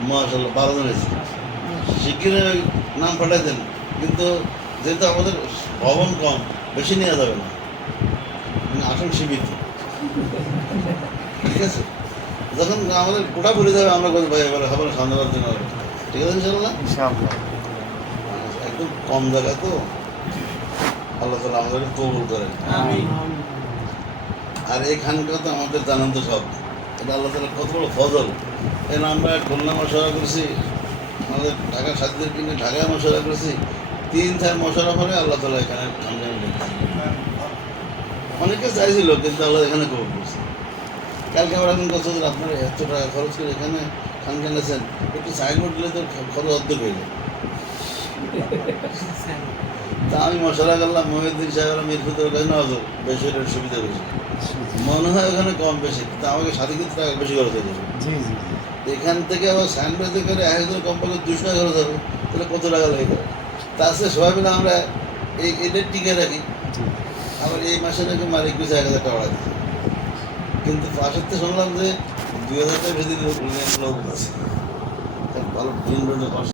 মাশাআল্লাহ 12 জন আছে। শিগগিরই নাম পাঠাই দেন, কিন্তু যেহেতু আমাদের ভবন কম, বেশি নেওয়া যাবে না, মানে আসন সীমিত, ঠিক আছে? যখন আমাদের কোটা ভরে যাবে আমরা বলবো ভাই এবার হবে না, সামনেবার জন্য, ঠিক আছে ইনশাআল্লাহ? একদম কম জায়গা তো, আল্লাহ তাআলা আমাদের কবুল করেন। আর এইখানকার তো আমাদের জানান তো সব, এটা আল্লাহ তাআলা কত বড় ফজল। এখানে আমরা খুলনা মশলা করেছি, আমাদের ঢাকার সাথীদের কিনে ঢাকায় মশলা করেছি, 3-4 মশলা পরে আল্লাহ তাআলা এখানে খানকানে ডেকেছে। অনেকে চাইছিল, কিন্তু আল্লাহ এখানে কবুল করছে। কালকে আমরা এখন কথা হচ্ছে আপনারা এত টাকা খরচ করে এখানে খানকানেছেন, একটু সাইনবোর্ড দিলে তো খরচ অর্ধেক হয়ে যায়। তা আমি মশলা করলাম মহিউদ্দিন সাহেব মিরপুরের কাছে না হতো, বেশি রেট সুবিধা বেশি মনে হয় ওখানে কম বেশি, কিন্তু আমাকে 7.5 টাকা বেশি খরচ হয়ে যাবে। এখান থেকে আবার সাইনবোর্ড করে 1000 কমপক্ষে 200 টাকা খরচ হবে, তাহলে কত টাকা লেগে যাবে? তার সাথে সবাই মিলে আমরা এটা টিকে রাখি, আবার এই মাসে নাকি মালিক পিছু 1000 টাকা বাড়া দিচ্ছে। কিন্তু পাশের থেকে শুনলাম যে 2000 টাকা ভেতরে লোক আছে ভালো মেন রোডের পাশে